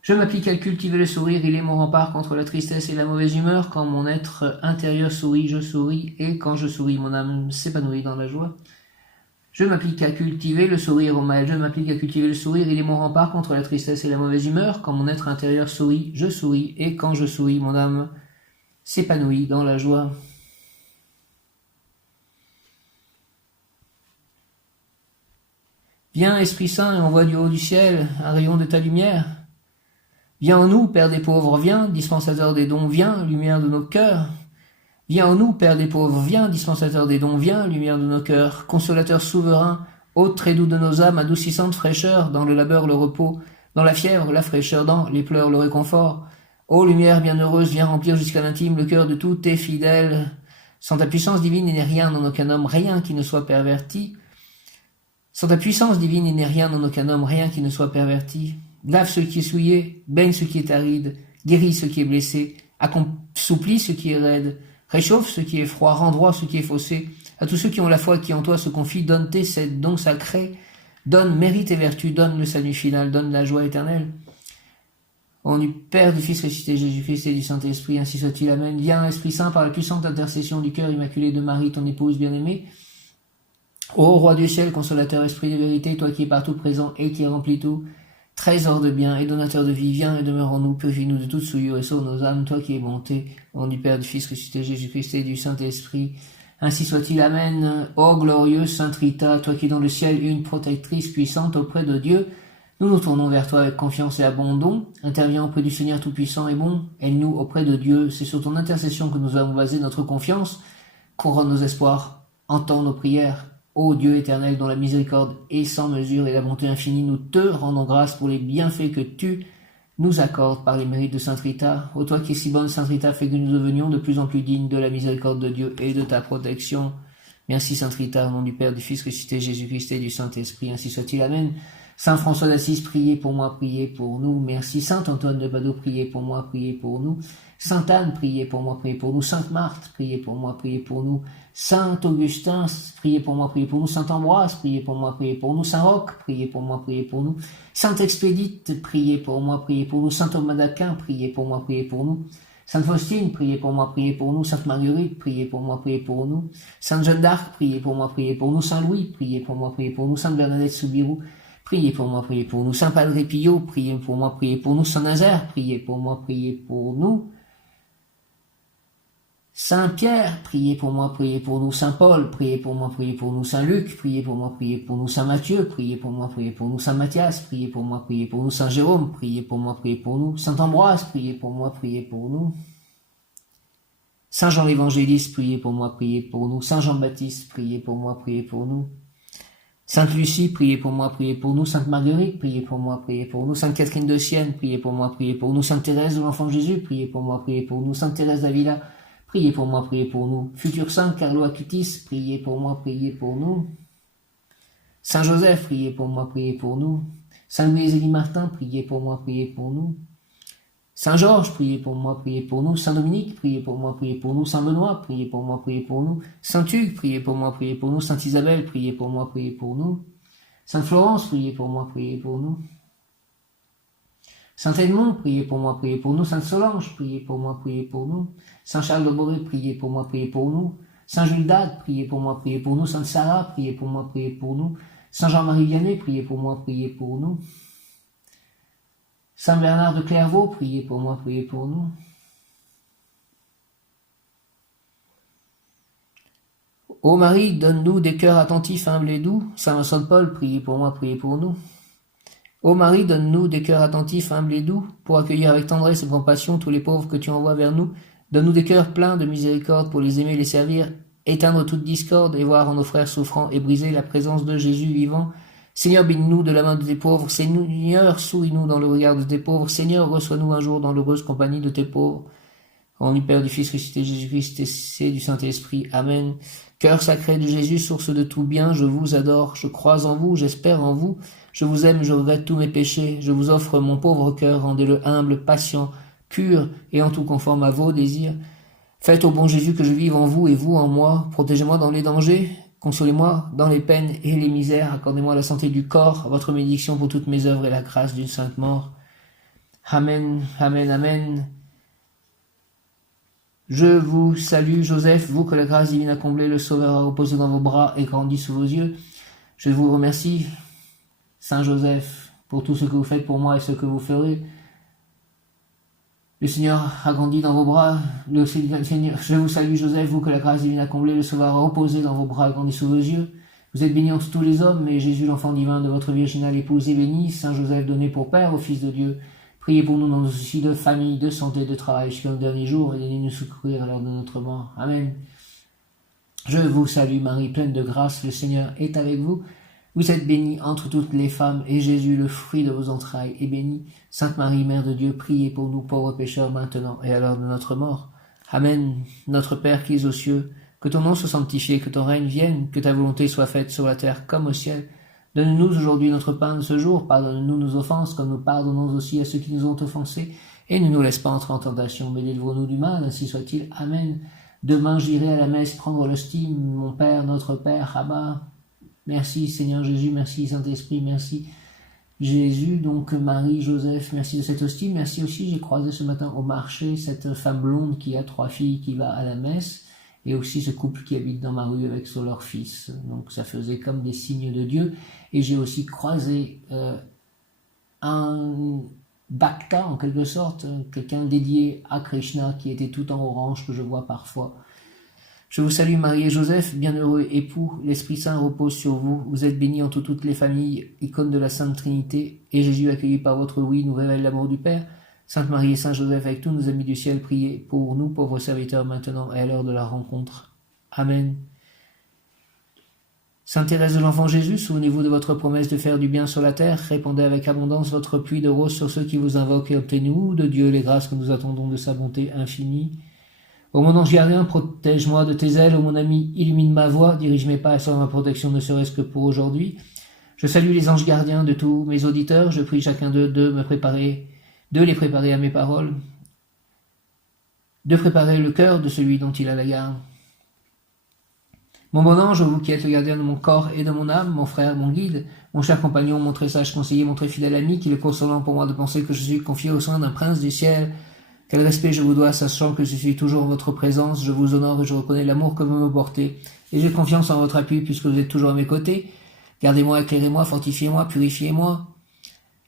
Je m'applique à cultiver le sourire, il est mon rempart contre la tristesse et la mauvaise humeur. Quand mon être intérieur sourit, je souris, et quand je souris, mon âme s'épanouit dans la joie. Je m'applique à cultiver le sourire, ô Maël, je m'applique à cultiver le sourire, il est mon rempart contre la tristesse et la mauvaise humeur. Quand mon être intérieur sourit, je souris, et quand je souris, mon âme s'épanouit dans la joie. Viens, Esprit Saint, et envoie du haut du ciel un rayon de ta lumière. Viens en nous, Père des pauvres, viens, dispensateur des dons, viens, lumière de nos cœurs. Viens en nous, Père des pauvres, viens, dispensateur des dons, viens, lumière de nos cœurs, consolateur souverain, hôte très doux de nos âmes, adoucissante fraîcheur, dans le labeur le repos, dans la fièvre la fraîcheur, dans les pleurs le réconfort. Ô lumière bienheureuse, viens remplir jusqu'à l'intime le cœur de tous tes fidèles. Sans ta puissance divine, il n'est rien en aucun homme, rien qui ne soit perverti. Sans ta puissance divine, il n'est rien en aucun homme, rien qui ne soit perverti. Lave ce qui est souillé, baigne ce qui est aride, guéris ce qui est blessé, assouplis ce qui est raide, réchauffe ce qui est froid, rend droit ce qui est faussé. À tous ceux qui ont la foi qui en toi se confient, donne tes sept dons sacrés, donne mérite et vertu, donne le salut final, donne la joie éternelle. Au nom du Père, du Fils ressuscité Jésus-Christ et du Saint-Esprit, ainsi soit-il. Amen. Viens, Esprit Saint, par la puissante intercession du cœur immaculé de Marie, ton épouse bien-aimée. Ô Roi du ciel, consolateur, Esprit de vérité, toi qui es partout présent et qui remplis tout, trésor de bien et donateur de vie, viens et demeure en nous, purifie-nous de toute souillure et sauve nos âmes, toi qui es bonté. Au nom du Père, du Fils ressuscité Jésus-Christ et du Saint-Esprit, ainsi soit-il. Amen. Ô glorieuse Sainte Rita, toi qui es dans le ciel une protectrice puissante auprès de Dieu, nous nous tournons vers toi avec confiance et abandon. Interviens auprès du Seigneur Tout-Puissant et bon. Aide-nous auprès de Dieu. C'est sur ton intercession que nous avons basé notre confiance. Couronne nos espoirs. Entends nos prières. Ô Dieu éternel, dont la miséricorde est sans mesure et la bonté infinie, nous te rendons grâce pour les bienfaits que tu nous accordes par les mérites de Sainte Rita. Ô toi qui es si bonne, Sainte Rita, fais que nous devenions de plus en plus dignes de la miséricorde de Dieu et de ta protection. Merci Sainte Rita, au nom du Père, du Fils ressuscité Jésus-Christ et du Saint-Esprit. Ainsi soit-il. Amen. Saint François d'Assise, priez pour moi, priez pour nous. Merci. Saint Antoine de Padoue, priez pour moi, priez pour nous. Sainte Anne, priez pour moi, priez pour nous. Sainte Marthe, priez pour moi, priez pour nous. Saint Augustin, priez pour moi, priez pour nous. Saint Ambroise, priez pour moi, priez pour nous. Saint Roch, priez pour moi, priez pour nous. Sainte Expédite, priez pour moi, priez pour nous. Saint Thomas d'Aquin, priez pour moi, priez pour nous. Sainte Faustine, priez pour moi, priez pour nous. Sainte Marguerite, priez pour moi, priez pour nous. Sainte Jeanne d'Arc, priez pour moi, priez pour nous. Saint Louis, priez pour moi, priez pour nous. Sainte Bernadette Soubirous, priez pour moi, priez pour nous. Saint Padre Pio, priez pour moi, priez pour nous. Saint Nazaire, priez pour moi, priez pour nous. Saint Pierre, priez pour moi, priez pour nous. Saint Paul, priez pour moi, priez pour nous. Saint Luc, priez pour moi, priez pour nous. Saint Matthieu, priez pour moi, priez pour nous. Saint Matthias, priez pour moi, priez pour nous. Saint Jérôme, priez pour moi, priez pour nous. Saint Ambroise, priez pour moi, priez pour nous. Saint Jean l'Évangéliste, priez pour moi, priez pour nous. Saint Jean-Baptiste, priez pour moi, priez pour nous. Sainte Lucie, priez pour moi, priez pour nous. Sainte Marguerite, priez pour moi, priez pour nous. Sainte Catherine de Sienne, priez pour moi, priez pour nous. Sainte Thérèse de l'Enfant Jésus, priez pour moi, priez pour nous. Sainte Thérèse d'Avila, priez pour moi, priez pour nous. Futur Saint Carlo Acutis, priez pour moi, priez pour nous. Saint Joseph, priez pour moi, priez pour nous. Saint Louis-Élie Martin, priez pour moi, priez pour nous. Saint Georges, priez pour moi, priez pour nous. Saint Dominique, priez pour moi, priez pour nous. Saint Benoît, priez pour moi, priez pour nous. Saint Hugues, priez pour moi, priez pour nous. Sainte Isabelle, priez pour moi, priez pour nous. Sainte Florence, priez pour moi, priez pour nous. Saint Edmond, priez pour moi, priez pour nous. Sainte Solange, priez pour moi, priez pour nous. Saint Charles de Boré, priez pour moi, priez pour nous. Saint Jules d'Ade, priez pour moi, priez pour nous. Sainte Sarah, priez pour moi, priez pour nous. Saint Jean-Marie Vianney, priez pour moi, priez pour nous. Saint Bernard de Clairvaux, priez pour moi, priez pour nous. Ô Marie, donne-nous des cœurs attentifs, humbles et doux. Saint Vincent de Paul, priez pour moi, priez pour nous. Ô Marie, donne-nous des cœurs attentifs, humbles et doux, pour accueillir avec tendresse et compassion tous les pauvres que tu envoies vers nous. Donne-nous des cœurs pleins de miséricorde pour les aimer et les servir, éteindre toute discorde et voir en nos frères souffrants et briser la présence de Jésus vivant. Seigneur, bénis-nous de la main de tes pauvres. Seigneur, souris-nous dans le regard de tes pauvres. Seigneur, reçois-nous un jour dans l'heureuse compagnie de tes pauvres. Au nom du Père, du Fils ressuscité Jésus-Christ et du Saint-Esprit. Amen. Cœur sacré de Jésus, source de tout bien, je vous adore, je crois en vous, j'espère en vous, je vous aime, je regrette tous mes péchés, je vous offre mon pauvre cœur, rendez-le humble, patient, pur et en tout conforme à vos désirs. Faites au bon Jésus que je vive en vous et vous en moi, protégez-moi dans les dangers, consolez-moi dans les peines et les misères, accordez-moi la santé du corps, votre bénédiction pour toutes mes œuvres et la grâce d'une sainte mort. Amen, amen, amen. Je vous salue, Joseph, vous que la grâce divine a comblé, le Sauveur a reposé dans vos bras et grandi sous vos yeux. Je vous remercie, Saint Joseph, pour tout ce que vous faites pour moi et ce que vous ferez. Le Seigneur a grandi dans vos bras. Seigneur, je vous salue, Joseph, vous que la grâce divine a comblé, le Sauveur a reposé dans vos bras et grandi sous vos yeux. Vous êtes bénie entre tous les hommes, et Jésus, l'enfant divin de votre virginale épouse, est béni. Saint Joseph, donné pour Père au Fils de Dieu, priez pour nous dans nos soucis de famille, de santé, de travail, jusqu'à nos derniers jours, et daignez nous secourir à l'heure de notre mort. Amen. Je vous salue Marie, pleine de grâce, le Seigneur est avec vous. Vous êtes bénie entre toutes les femmes, et Jésus, le fruit de vos entrailles, est béni. Sainte Marie, Mère de Dieu, priez pour nous pauvres pécheurs, maintenant et à l'heure de notre mort. Amen. Notre Père qui es aux cieux, que ton nom soit sanctifié, que ton règne vienne, que ta volonté soit faite sur la terre comme au ciel. Donne-nous aujourd'hui notre pain de ce jour, pardonne-nous nos offenses, comme nous pardonnons aussi à ceux qui nous ont offensés, et ne nous laisse pas entrer en tentation, mais délivre-nous du mal, ainsi soit-il. Amen. Demain, j'irai à la messe prendre l'hostie, mon Père, notre Père, Abba. Merci Seigneur Jésus, merci Saint-Esprit, merci Jésus, donc Marie, Joseph, merci de cette hostie. Merci aussi, j'ai croisé ce matin au marché cette femme blonde qui a 3 filles qui va à la messe, et aussi ce couple qui habite dans ma rue avec leur fils. Donc ça faisait comme des signes de Dieu. Et j'ai aussi croisé un bhakta en quelque sorte, quelqu'un dédié à Krishna qui était tout en orange que je vois parfois. Je vous salue Marie et Joseph, bienheureux époux, l'Esprit Saint repose sur vous. Vous êtes bénis entre toutes les familles, icône de la Sainte Trinité, et Jésus, accueilli par votre oui, nous révèle l'amour du Père. Sainte Marie et Saint Joseph, avec tous nos amis du ciel, priez pour nous, pauvres serviteurs, maintenant et à l'heure de la rencontre. Amen. Sainte Thérèse de l'Enfant Jésus, souvenez-vous de votre promesse de faire du bien sur la terre, répandez avec abondance votre pluie de roses sur ceux qui vous invoquent, et obtenez-nous de Dieu les grâces que nous attendons de sa bonté infinie. Ô mon ange gardien, protège-moi de tes ailes, ô mon ami, illumine ma voie, dirige mes pas sur ma protection, ne serait-ce que pour aujourd'hui. Je salue les anges gardiens de tous mes auditeurs, je prie chacun d'eux de les préparer à mes paroles, de préparer le cœur de celui dont il a la garde. Mon bon ange, vous qui êtes le gardien de mon corps et de mon âme, mon frère, mon guide, mon cher compagnon, mon très sage conseiller, mon très fidèle ami, qu'il est consolant pour moi de penser que je suis confié aux soins d'un prince du ciel. Quel respect je vous dois, sachant que je suis toujours en votre présence, je vous honore et je reconnais l'amour que vous me portez, et j'ai confiance en votre appui puisque vous êtes toujours à mes côtés. Gardez-moi, éclairez-moi, fortifiez-moi, purifiez-moi.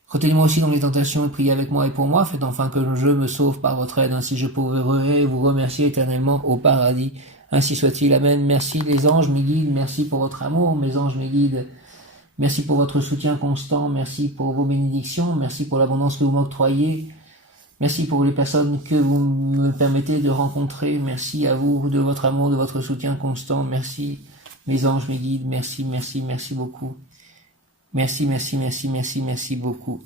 Retenez-moi aussi dans les tentations et priez avec moi et pour moi, faites enfin que je me sauve par votre aide, ainsi je pourrai vous remercier éternellement au paradis. Ainsi soit-il, amen. Merci les anges, mes guides, merci pour votre amour, mes anges, mes guides. Merci pour votre soutien constant, merci pour vos bénédictions, merci pour l'abondance que vous m'octroyez. Merci pour les personnes que vous me permettez de rencontrer. Merci à vous de votre amour, de votre soutien constant. Merci, mes anges, mes guides. Merci, merci, merci beaucoup. Merci, merci, merci, merci, merci beaucoup.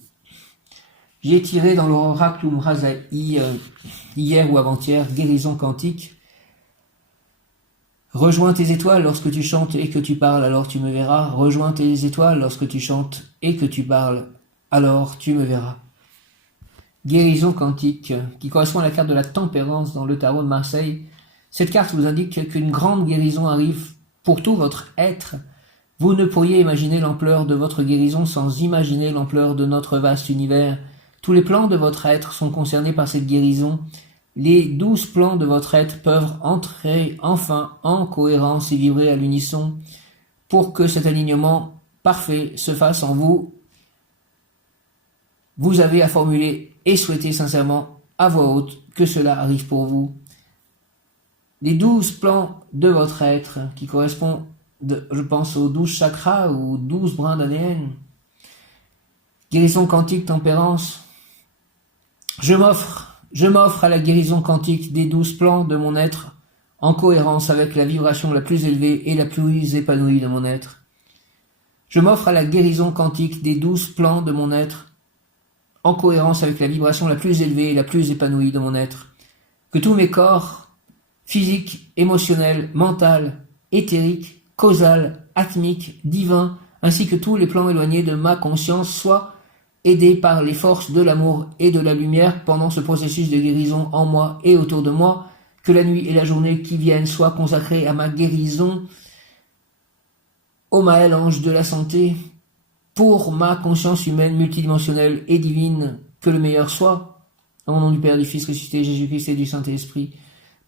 J'ai tiré dans l'oracle Umrazaï hier ou avant-hier, guérison quantique. Rejoins tes étoiles lorsque tu chantes et que tu parles, alors tu me verras. Rejoins tes étoiles lorsque tu chantes et que tu parles, alors tu me verras. Guérison quantique, qui correspond à la carte de la tempérance dans le tarot de Marseille. Cette carte vous indique qu'une grande guérison arrive pour tout votre être. Vous ne pourriez imaginer l'ampleur de votre guérison sans imaginer l'ampleur de notre vaste univers. Tous les plans de votre être sont concernés par cette guérison. Les 12 plans de votre être peuvent entrer enfin en cohérence et vibrer à l'unisson pour que cet alignement parfait se fasse en vous. Vous avez à formuler et souhaiter sincèrement à voix haute que cela arrive pour vous. Les 12 plans de votre être qui correspondent, je pense, aux 12 chakras ou 12 brins d'ADN. Guérison quantique, tempérance. Je m'offre à la guérison quantique des 12 plans de mon être en cohérence avec la vibration la plus élevée et la plus épanouie de mon être. Je m'offre à la guérison quantique des 12 plans de mon être en cohérence avec la vibration la plus élevée et la plus épanouie de mon être. Que tous mes corps, physiques, émotionnels, mental, éthérique, causal, atmique, divin, ainsi que tous les plans éloignés de ma conscience soient aidés par les forces de l'amour et de la lumière pendant ce processus de guérison en moi et autour de moi, que la nuit et la journée qui viennent soient consacrées à ma guérison, ô Maël, ange de la santé, pour ma conscience humaine multidimensionnelle et divine, que le meilleur soit, au nom du Père, du Fils ressuscité, Jésus-Christ et du Saint-Esprit,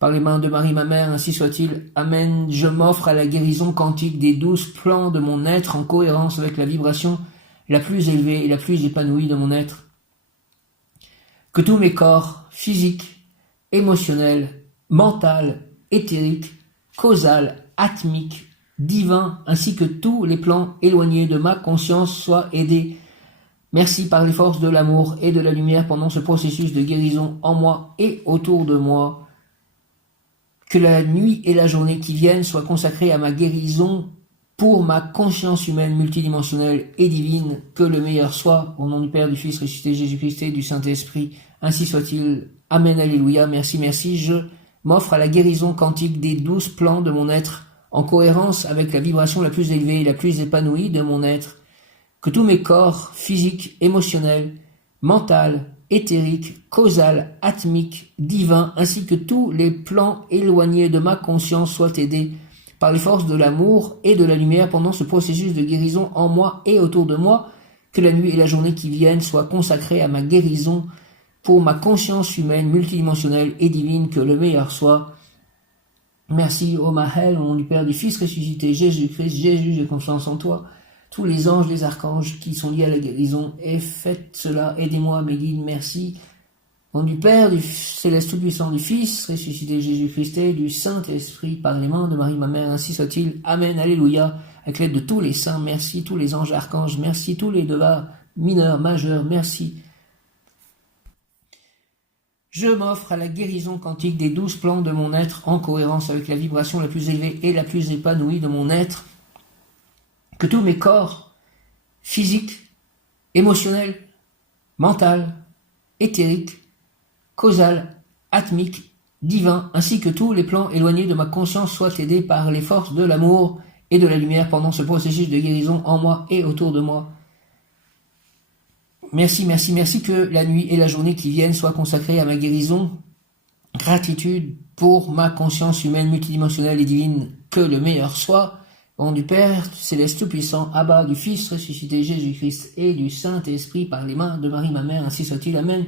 par les mains de Marie, ma mère, ainsi soit-il. Amen. Je m'offre à la guérison quantique des 12 plans de mon être en cohérence avec la vibration la plus élevée et la plus épanouie de mon être. Que tous mes corps, physiques, émotionnels, mental, éthérique, causal, atmique, divin, ainsi que tous les plans éloignés de ma conscience soient aidés. Merci par les forces de l'amour et de la lumière pendant ce processus de guérison en moi et autour de moi. Que la nuit et la journée qui viennent soient consacrées à ma guérison pour ma conscience humaine multidimensionnelle et divine. Que le meilleur soit, au nom du Père, du Fils ressuscité Jésus-Christ et du Saint-Esprit. Ainsi soit-il. Amen, alléluia, merci, merci. Je m'offre à la guérison quantique des 12 plans de mon être, en cohérence avec la vibration la plus élevée et la plus épanouie de mon être. Que tous mes corps, physiques, émotionnels, mental, éthérique, causal, atmique, divin, ainsi que tous les plans éloignés de ma conscience soient aidés par les forces de l'amour et de la lumière pendant ce processus de guérison en moi et autour de moi. Que la nuit et la journée qui viennent soient consacrées à ma guérison pour ma conscience humaine multidimensionnelle et divine. Que le meilleur soit. Merci, ô Mahel, au nom du Père, du Fils ressuscité, Jésus-Christ. Jésus, j'ai confiance en toi. Tous les anges, les archanges qui sont liés à la guérison, et faites cela, aidez-moi, mes guides, merci. Au nom du Père, du Céleste Tout-Puissant, du Fils, ressuscité Jésus-Christ et du Saint-Esprit, par les mains de Marie, ma mère, ainsi soit-il. Amen, alléluia, avec l'aide de tous les saints, merci, tous les anges, archanges, merci, tous les devas mineurs, majeurs, merci. Je m'offre à la guérison quantique des 12 plans de mon être, en cohérence avec la vibration la plus élevée et la plus épanouie de mon être. Que tous mes corps, physiques, émotionnels, mental, éthérique, causal, atmique, divin, ainsi que tous les plans éloignés de ma conscience soient aidés par les forces de l'amour et de la lumière pendant ce processus de guérison en moi et autour de moi. Merci, merci, merci que la nuit et la journée qui viennent soient consacrées à ma guérison. Gratitude pour ma conscience humaine multidimensionnelle et divine. Que le meilleur soit. Au nom du Père, du Céleste Tout-Puissant, Abba, du Fils ressuscité Jésus-Christ et du Saint-Esprit par les mains de Marie, ma mère, ainsi soit-il. Amen.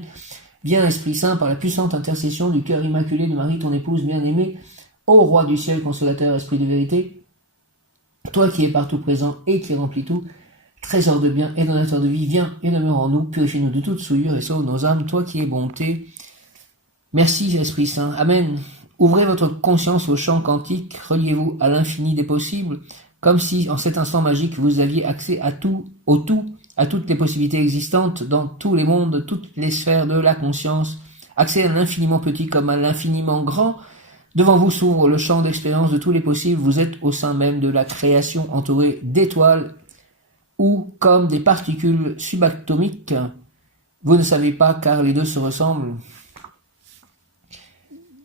Viens, Esprit Saint, par la puissante intercession du cœur immaculé de Marie, ton épouse bien-aimée, ô Roi du ciel, consolateur, Esprit de vérité, toi qui es partout présent et qui remplis tout, trésor de bien et donateur de vie, viens et demeure en nous, purifie-nous de toute souillure et sauve nos âmes, toi qui es bonté. Merci, Esprit Saint. Amen. Ouvrez votre conscience au champ quantique, reliez-vous à l'infini des possibles, comme si, en cet instant magique, vous aviez accès à tout, à toutes les possibilités existantes dans tous les mondes, toutes les sphères de la conscience, accès à l'infiniment petit comme à l'infiniment grand. Devant vous s'ouvre le champ d'expérience de tous les possibles, vous êtes au sein même de la création entourée d'étoiles ou comme des particules subatomiques. Vous ne savez pas car les deux se ressemblent.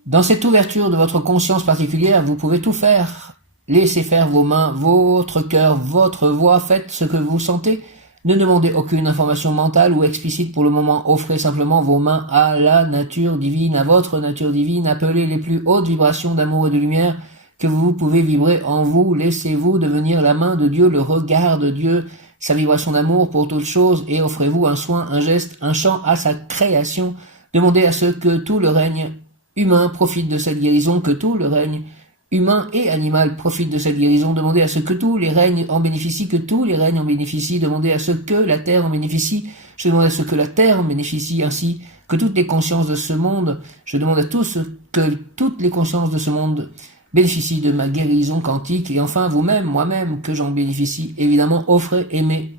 Dans cette ouverture de votre conscience particulière, vous pouvez tout faire. Laissez faire vos mains, votre cœur, votre voix, faites ce que vous sentez. Ne demandez aucune information mentale ou explicite pour le moment. Offrez simplement vos mains à la nature divine, à votre nature divine. Appelez les plus hautes vibrations d'amour et de lumière que vous pouvez vibrer en vous. Laissez-vous devenir la main de Dieu, le regard de Dieu, sa vibration d'amour pour toutes choses, et offrez-vous un soin, un geste, un chant à sa création. Demandez à ce que tout le règne humain profite de cette guérison, que tout le règne humain et animal profite de cette guérison. Demandez à ce que tous les règnes en bénéficient, que tous les règnes en bénéficient. Demandez à ce que la terre en bénéficie. Je demande à ce que la terre en bénéficie, ainsi que toutes les consciences de ce monde. Je demande à tous que toutes les consciences de ce monde bénéficient de ma guérison quantique. Et enfin, vous-même, moi-même, que j'en bénéficie. Évidemment, offrez, aimez.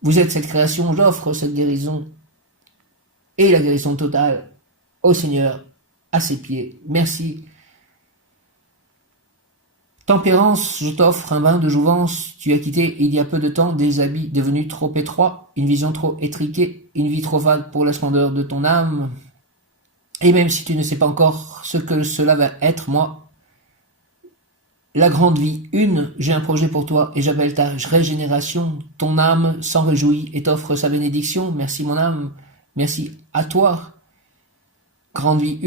Vous êtes cette création, j'offre cette guérison et la guérison totale au Seigneur, à ses pieds. Merci. Tempérance, je t'offre un bain de jouvence. Tu as quitté il y a peu de temps des habits devenus trop étroits, une vision trop étriquée, une vie trop vague pour la splendeur de ton âme. Et même si tu ne sais pas encore ce que cela va être, moi, la grande vie, j'ai un projet pour toi et j'appelle ta régénération. Ton âme s'en réjouit et t'offre sa bénédiction. Merci mon âme, merci à toi. Grande vie,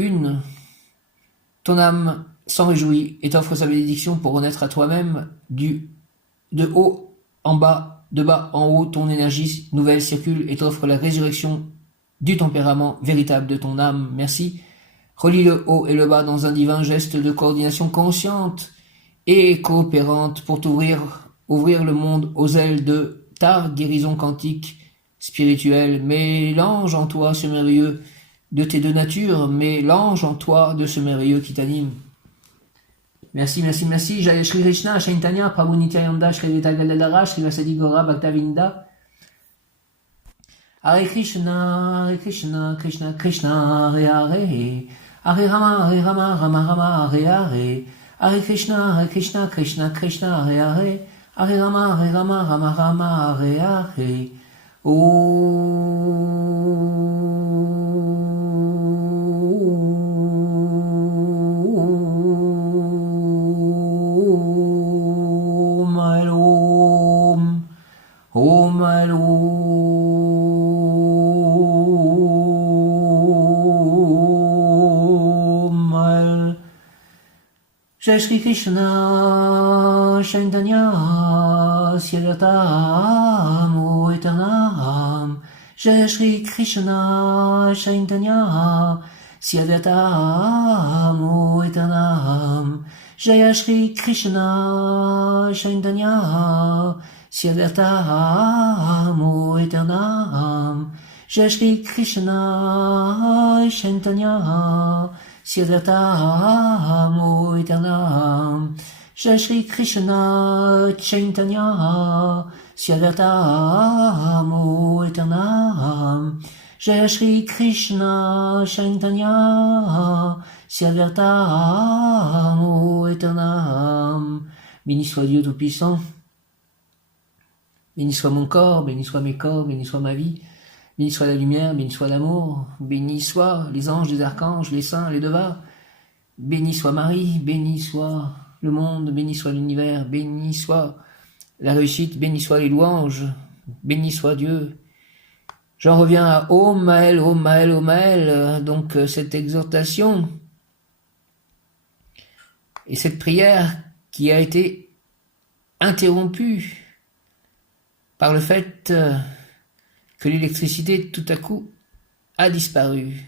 ton âme s'en réjouit et t'offre sa bénédiction pour renaître à toi-même de haut en bas, de bas en haut. Ton énergie nouvelle circule et t'offre la résurrection du tempérament véritable de ton âme. Merci. Relie le haut et le bas dans un divin geste de coordination consciente et coopérante pour ouvrir le monde aux ailes de ta guérison quantique spirituelle. Mélange en toi ce merveilleux de tes deux natures, mélange en toi de ce merveilleux qui t'anime. Merci, merci, merci. Jai Shri Krishna, Chaitanya, Prabhu Nityananda, Shri Advaita Gadadara, Shri Vasadi Gora, Bhaktavinda. Hare Krishna, Krishna Krishna, Hare Hare. Hare Rama, Rama Rama, Hare Hare. Hare Krishna, Krishna Krishna, Hare Hare. Hare Rama, Rama Rama, Hare Hare. Jai Shri Krishna, Chaitanya, Siddhartha, Eternam. Jai Shri Krishna, Chaitanya, Siddhartha, Eternam. Jai Shri Krishna, Chaitanya, Siddhartha, Eternam. Jai Shri Krishna, Chaitanya, Siddhartha, Eternam. Jai Shri Krishna, Chaitanya, Siddhartha, Eternam. Jai Shri Krishna, Chaitanya, Siddhartha, Eternam. Béni soit Dieu Tout-Puissant. Béni soit mon corps, béni soit mes corps, béni soit ma vie. Béni soit la lumière, béni soit l'amour, béni soit les anges, les archanges, les saints, les devas. Béni soit Marie, béni soit le monde, béni soit l'univers, béni soit la réussite, béni soit les louanges, béni soit Dieu. J'en reviens à Om Maël, Om Maël, Om Maël, donc cette exhortation et cette prière qui a été interrompue par le fait que l'électricité tout à coup a disparu.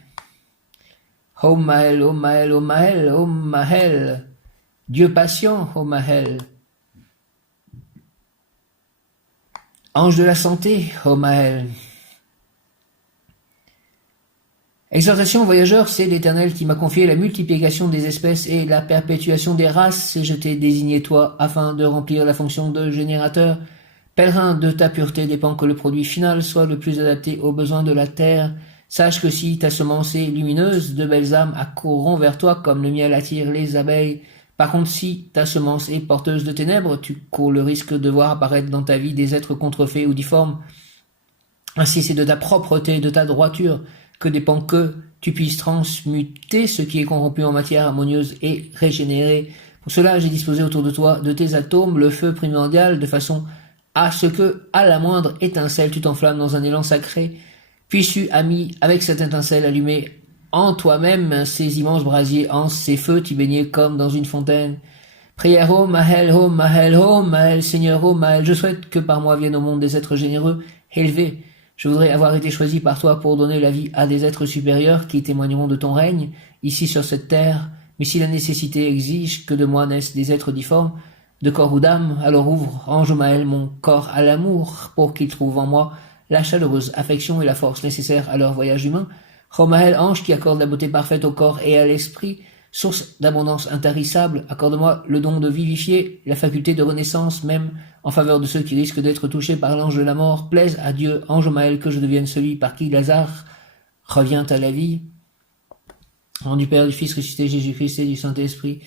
Om Maël, Om Maël, Om Maël, Om Maël, Dieu patient, Om Maël. Ange de la santé, Om Maël. Exhortation voyageur, c'est l'Éternel qui m'a confié la multiplication des espèces et la perpétuation des races, et je t'ai désigné toi afin de remplir la fonction de générateur. Pèlerin, de ta pureté dépend que le produit final soit le plus adapté aux besoins de la terre. Sache que si ta semence est lumineuse, de belles âmes accourront vers toi comme le miel attire les abeilles. Par contre, si ta semence est porteuse de ténèbres, tu cours le risque de voir apparaître dans ta vie des êtres contrefaits ou difformes. Ainsi, c'est de ta propreté, de ta droiture, que dépend que tu puisses transmuter ce qui est corrompu en matière harmonieuse et régénérée. Pour cela, j'ai disposé autour de toi de tes atomes le feu primordial, de façon à ce que, à la moindre étincelle, tu t'enflammes dans un élan sacré. Puis-tu, ami, avec cette étincelle allumée en toi-même, ces immenses brasiers, en ces feux, t'y baigner comme dans une fontaine. Prière, Om Maël, Om Maël, Om Maël, Seigneur, Om Maël, je souhaite que par moi viennent au monde des êtres généreux, élevés. Je voudrais avoir été choisi par toi pour donner la vie à des êtres supérieurs qui témoigneront de ton règne, ici sur cette terre. Mais si la nécessité exige que de moi naissent des êtres difformes, de corps ou d'âme, alors ouvre, ange Maël, mon corps à l'amour, pour qu'il trouve en moi la chaleureuse affection et la force nécessaires à leur voyage humain. Ô Maël, ange qui accorde la beauté parfaite au corps et à l'esprit, source d'abondance intarissable, accorde-moi le don de vivifier, la faculté de renaissance même en faveur de ceux qui risquent d'être touchés par l'ange de la mort. Plaise à Dieu, ange Maël, que je devienne celui par qui Lazare revient à la vie. Au nom du Père, du Fils ressuscité, Jésus-Christ et du Saint-Esprit.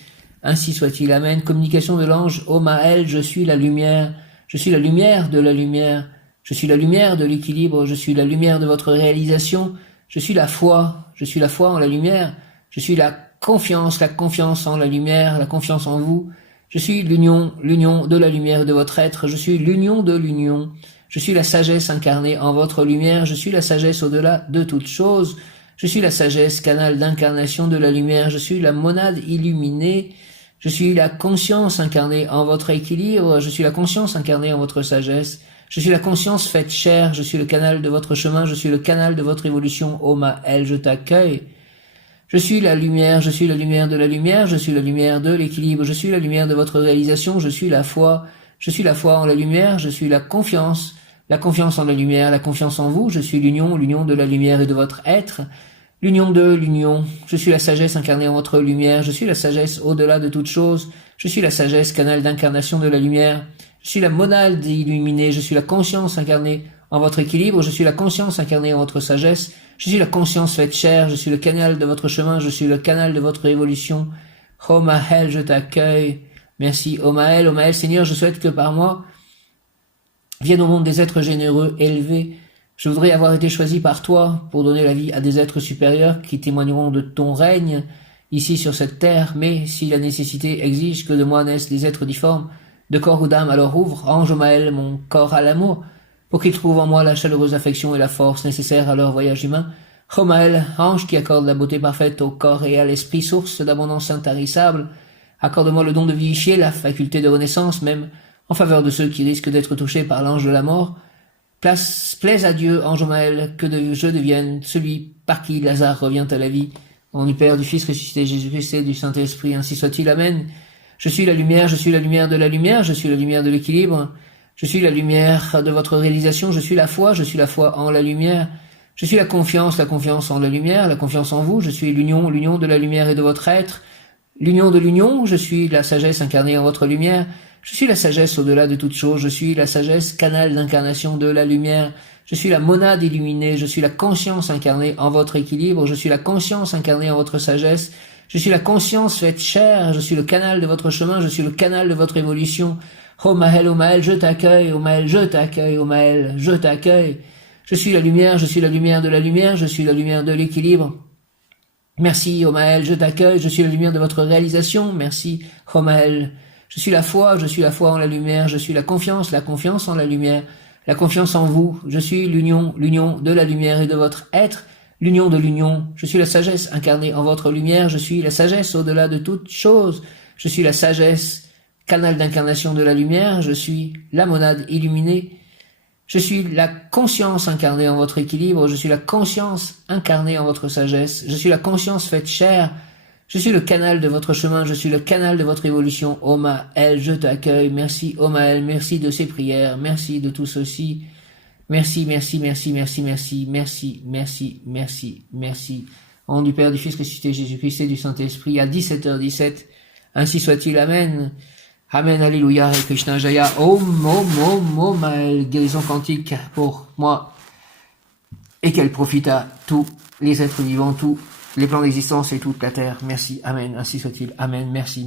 Ainsi soit-il. Amen. Communication de l'ange. Ô Maël, je suis la lumière. Je suis la lumière de la lumière. Je suis la lumière de l'équilibre. Je suis la lumière de votre réalisation. Je suis la foi. Je suis la foi en la lumière. Je suis la confiance en la lumière, la confiance en vous. Je suis l'union de la lumière et de votre être. Je suis l'union de l'union. Je suis la sagesse incarnée en votre lumière. Je suis la sagesse au-delà de toute chose. Je suis la sagesse, canal d'incarnation de la lumière. Je suis la monade illuminée. Je suis la conscience incarnée en votre équilibre. Je suis la conscience incarnée en votre sagesse. Je suis la conscience faite chair. Je suis le canal de votre chemin. Je suis le canal de votre évolution. Ô Maël, je t'accueille. Je suis la lumière de la lumière. Je suis la lumière de l'équilibre. Je suis la lumière de votre réalisation. Je suis la foi. Je suis la foi en la lumière. Je suis la confiance en la lumière, la confiance en vous. Je suis l'union de la lumière et de votre être. l'union de l'union. Je suis la sagesse incarnée en votre lumière. Je suis la sagesse au-delà de toute chose. Je suis la sagesse, canal d'incarnation de la lumière. Je suis la monade illuminée. Je suis la conscience incarnée en votre équilibre. Je suis la conscience incarnée en votre sagesse. Je suis la conscience faite chair. Je suis le canal de votre chemin. Je suis le canal de votre évolution. Oh Maël, je t'accueille. Merci. Oh Maël, Seigneur, je souhaite que par moi viennent au monde des êtres généreux, élevés. Je voudrais avoir été choisi par toi pour donner la vie à des êtres supérieurs qui témoigneront de ton règne ici sur cette terre. Mais si la nécessité exige que de moi naissent des êtres difformes, de corps ou d'âme, alors ouvre, ange Maël, mon corps à l'amour, pour qu'ils trouvent en moi la chaleureuse affection et la force nécessaires à leur voyage humain. Oh Maël, ange qui accorde la beauté parfaite au corps et à l'esprit, source d'abondance intarissable, accorde-moi le don de vivifier, la faculté de renaissance, même en faveur de ceux qui risquent d'être touchés par l'ange de la mort. Plaise à Dieu, ange Maël, que je devienne celui par qui Lazare revient à la vie. Au nom du Père, du Fils ressuscité, Jésus-Christ et du Saint-Esprit, ainsi soit-il. Amen. Je suis la lumière de la lumière, je suis la lumière de l'équilibre. Je suis la lumière de votre réalisation, je suis la foi en la lumière. Je suis la confiance en la lumière, la confiance en vous. Je suis l'union de la lumière et de votre être. L'union de l'union, je suis la sagesse incarnée en votre lumière. Je suis la sagesse au-delà de toute chose. Je suis la sagesse, canal d'incarnation de la lumière. Je suis la monade illuminée. Je suis la conscience incarnée en votre équilibre. Je suis la conscience incarnée en votre sagesse. Je suis la conscience faite chair. Je suis le canal de votre chemin. Je suis le canal de votre évolution. Oh Maël, je t'accueille. Oh Maël, je t'accueille. Oh Maël, je t'accueille. Je suis la lumière de la lumière. Je suis la lumière de l'équilibre. Merci, oh Maël, je t'accueille. Je suis la lumière de votre réalisation. Merci, oh Maël. Je suis la foi en la lumière, je suis la confiance en la lumière, la confiance en vous, je suis l'union de la lumière et de votre être, l'union de l'union, je suis la sagesse incarnée en votre lumière, je suis la sagesse au-delà de toute chose, je suis la sagesse, canal d'incarnation de la lumière, je suis la monade illuminée, je suis la conscience incarnée en votre équilibre, je suis la conscience incarnée en votre sagesse, je suis la conscience faite chair. Je suis le canal de votre chemin, je suis le canal de votre évolution. Oh Maël, je t'accueille. Merci, oh Maël, merci de ces prières, merci de tout ceci. Merci. Au nom du Père, du Fils ressuscité, Jésus-Christ et du Saint-Esprit, à 17h17. Ainsi soit-il, Amen. Amen, Alléluia, et Krishna Jaya. Om Maël, guérison quantique pour moi. Et qu'elle profite à tous les êtres vivants, tous les plans d'existence et toute la terre. Merci, Amen, ainsi soit-il. Amen, merci.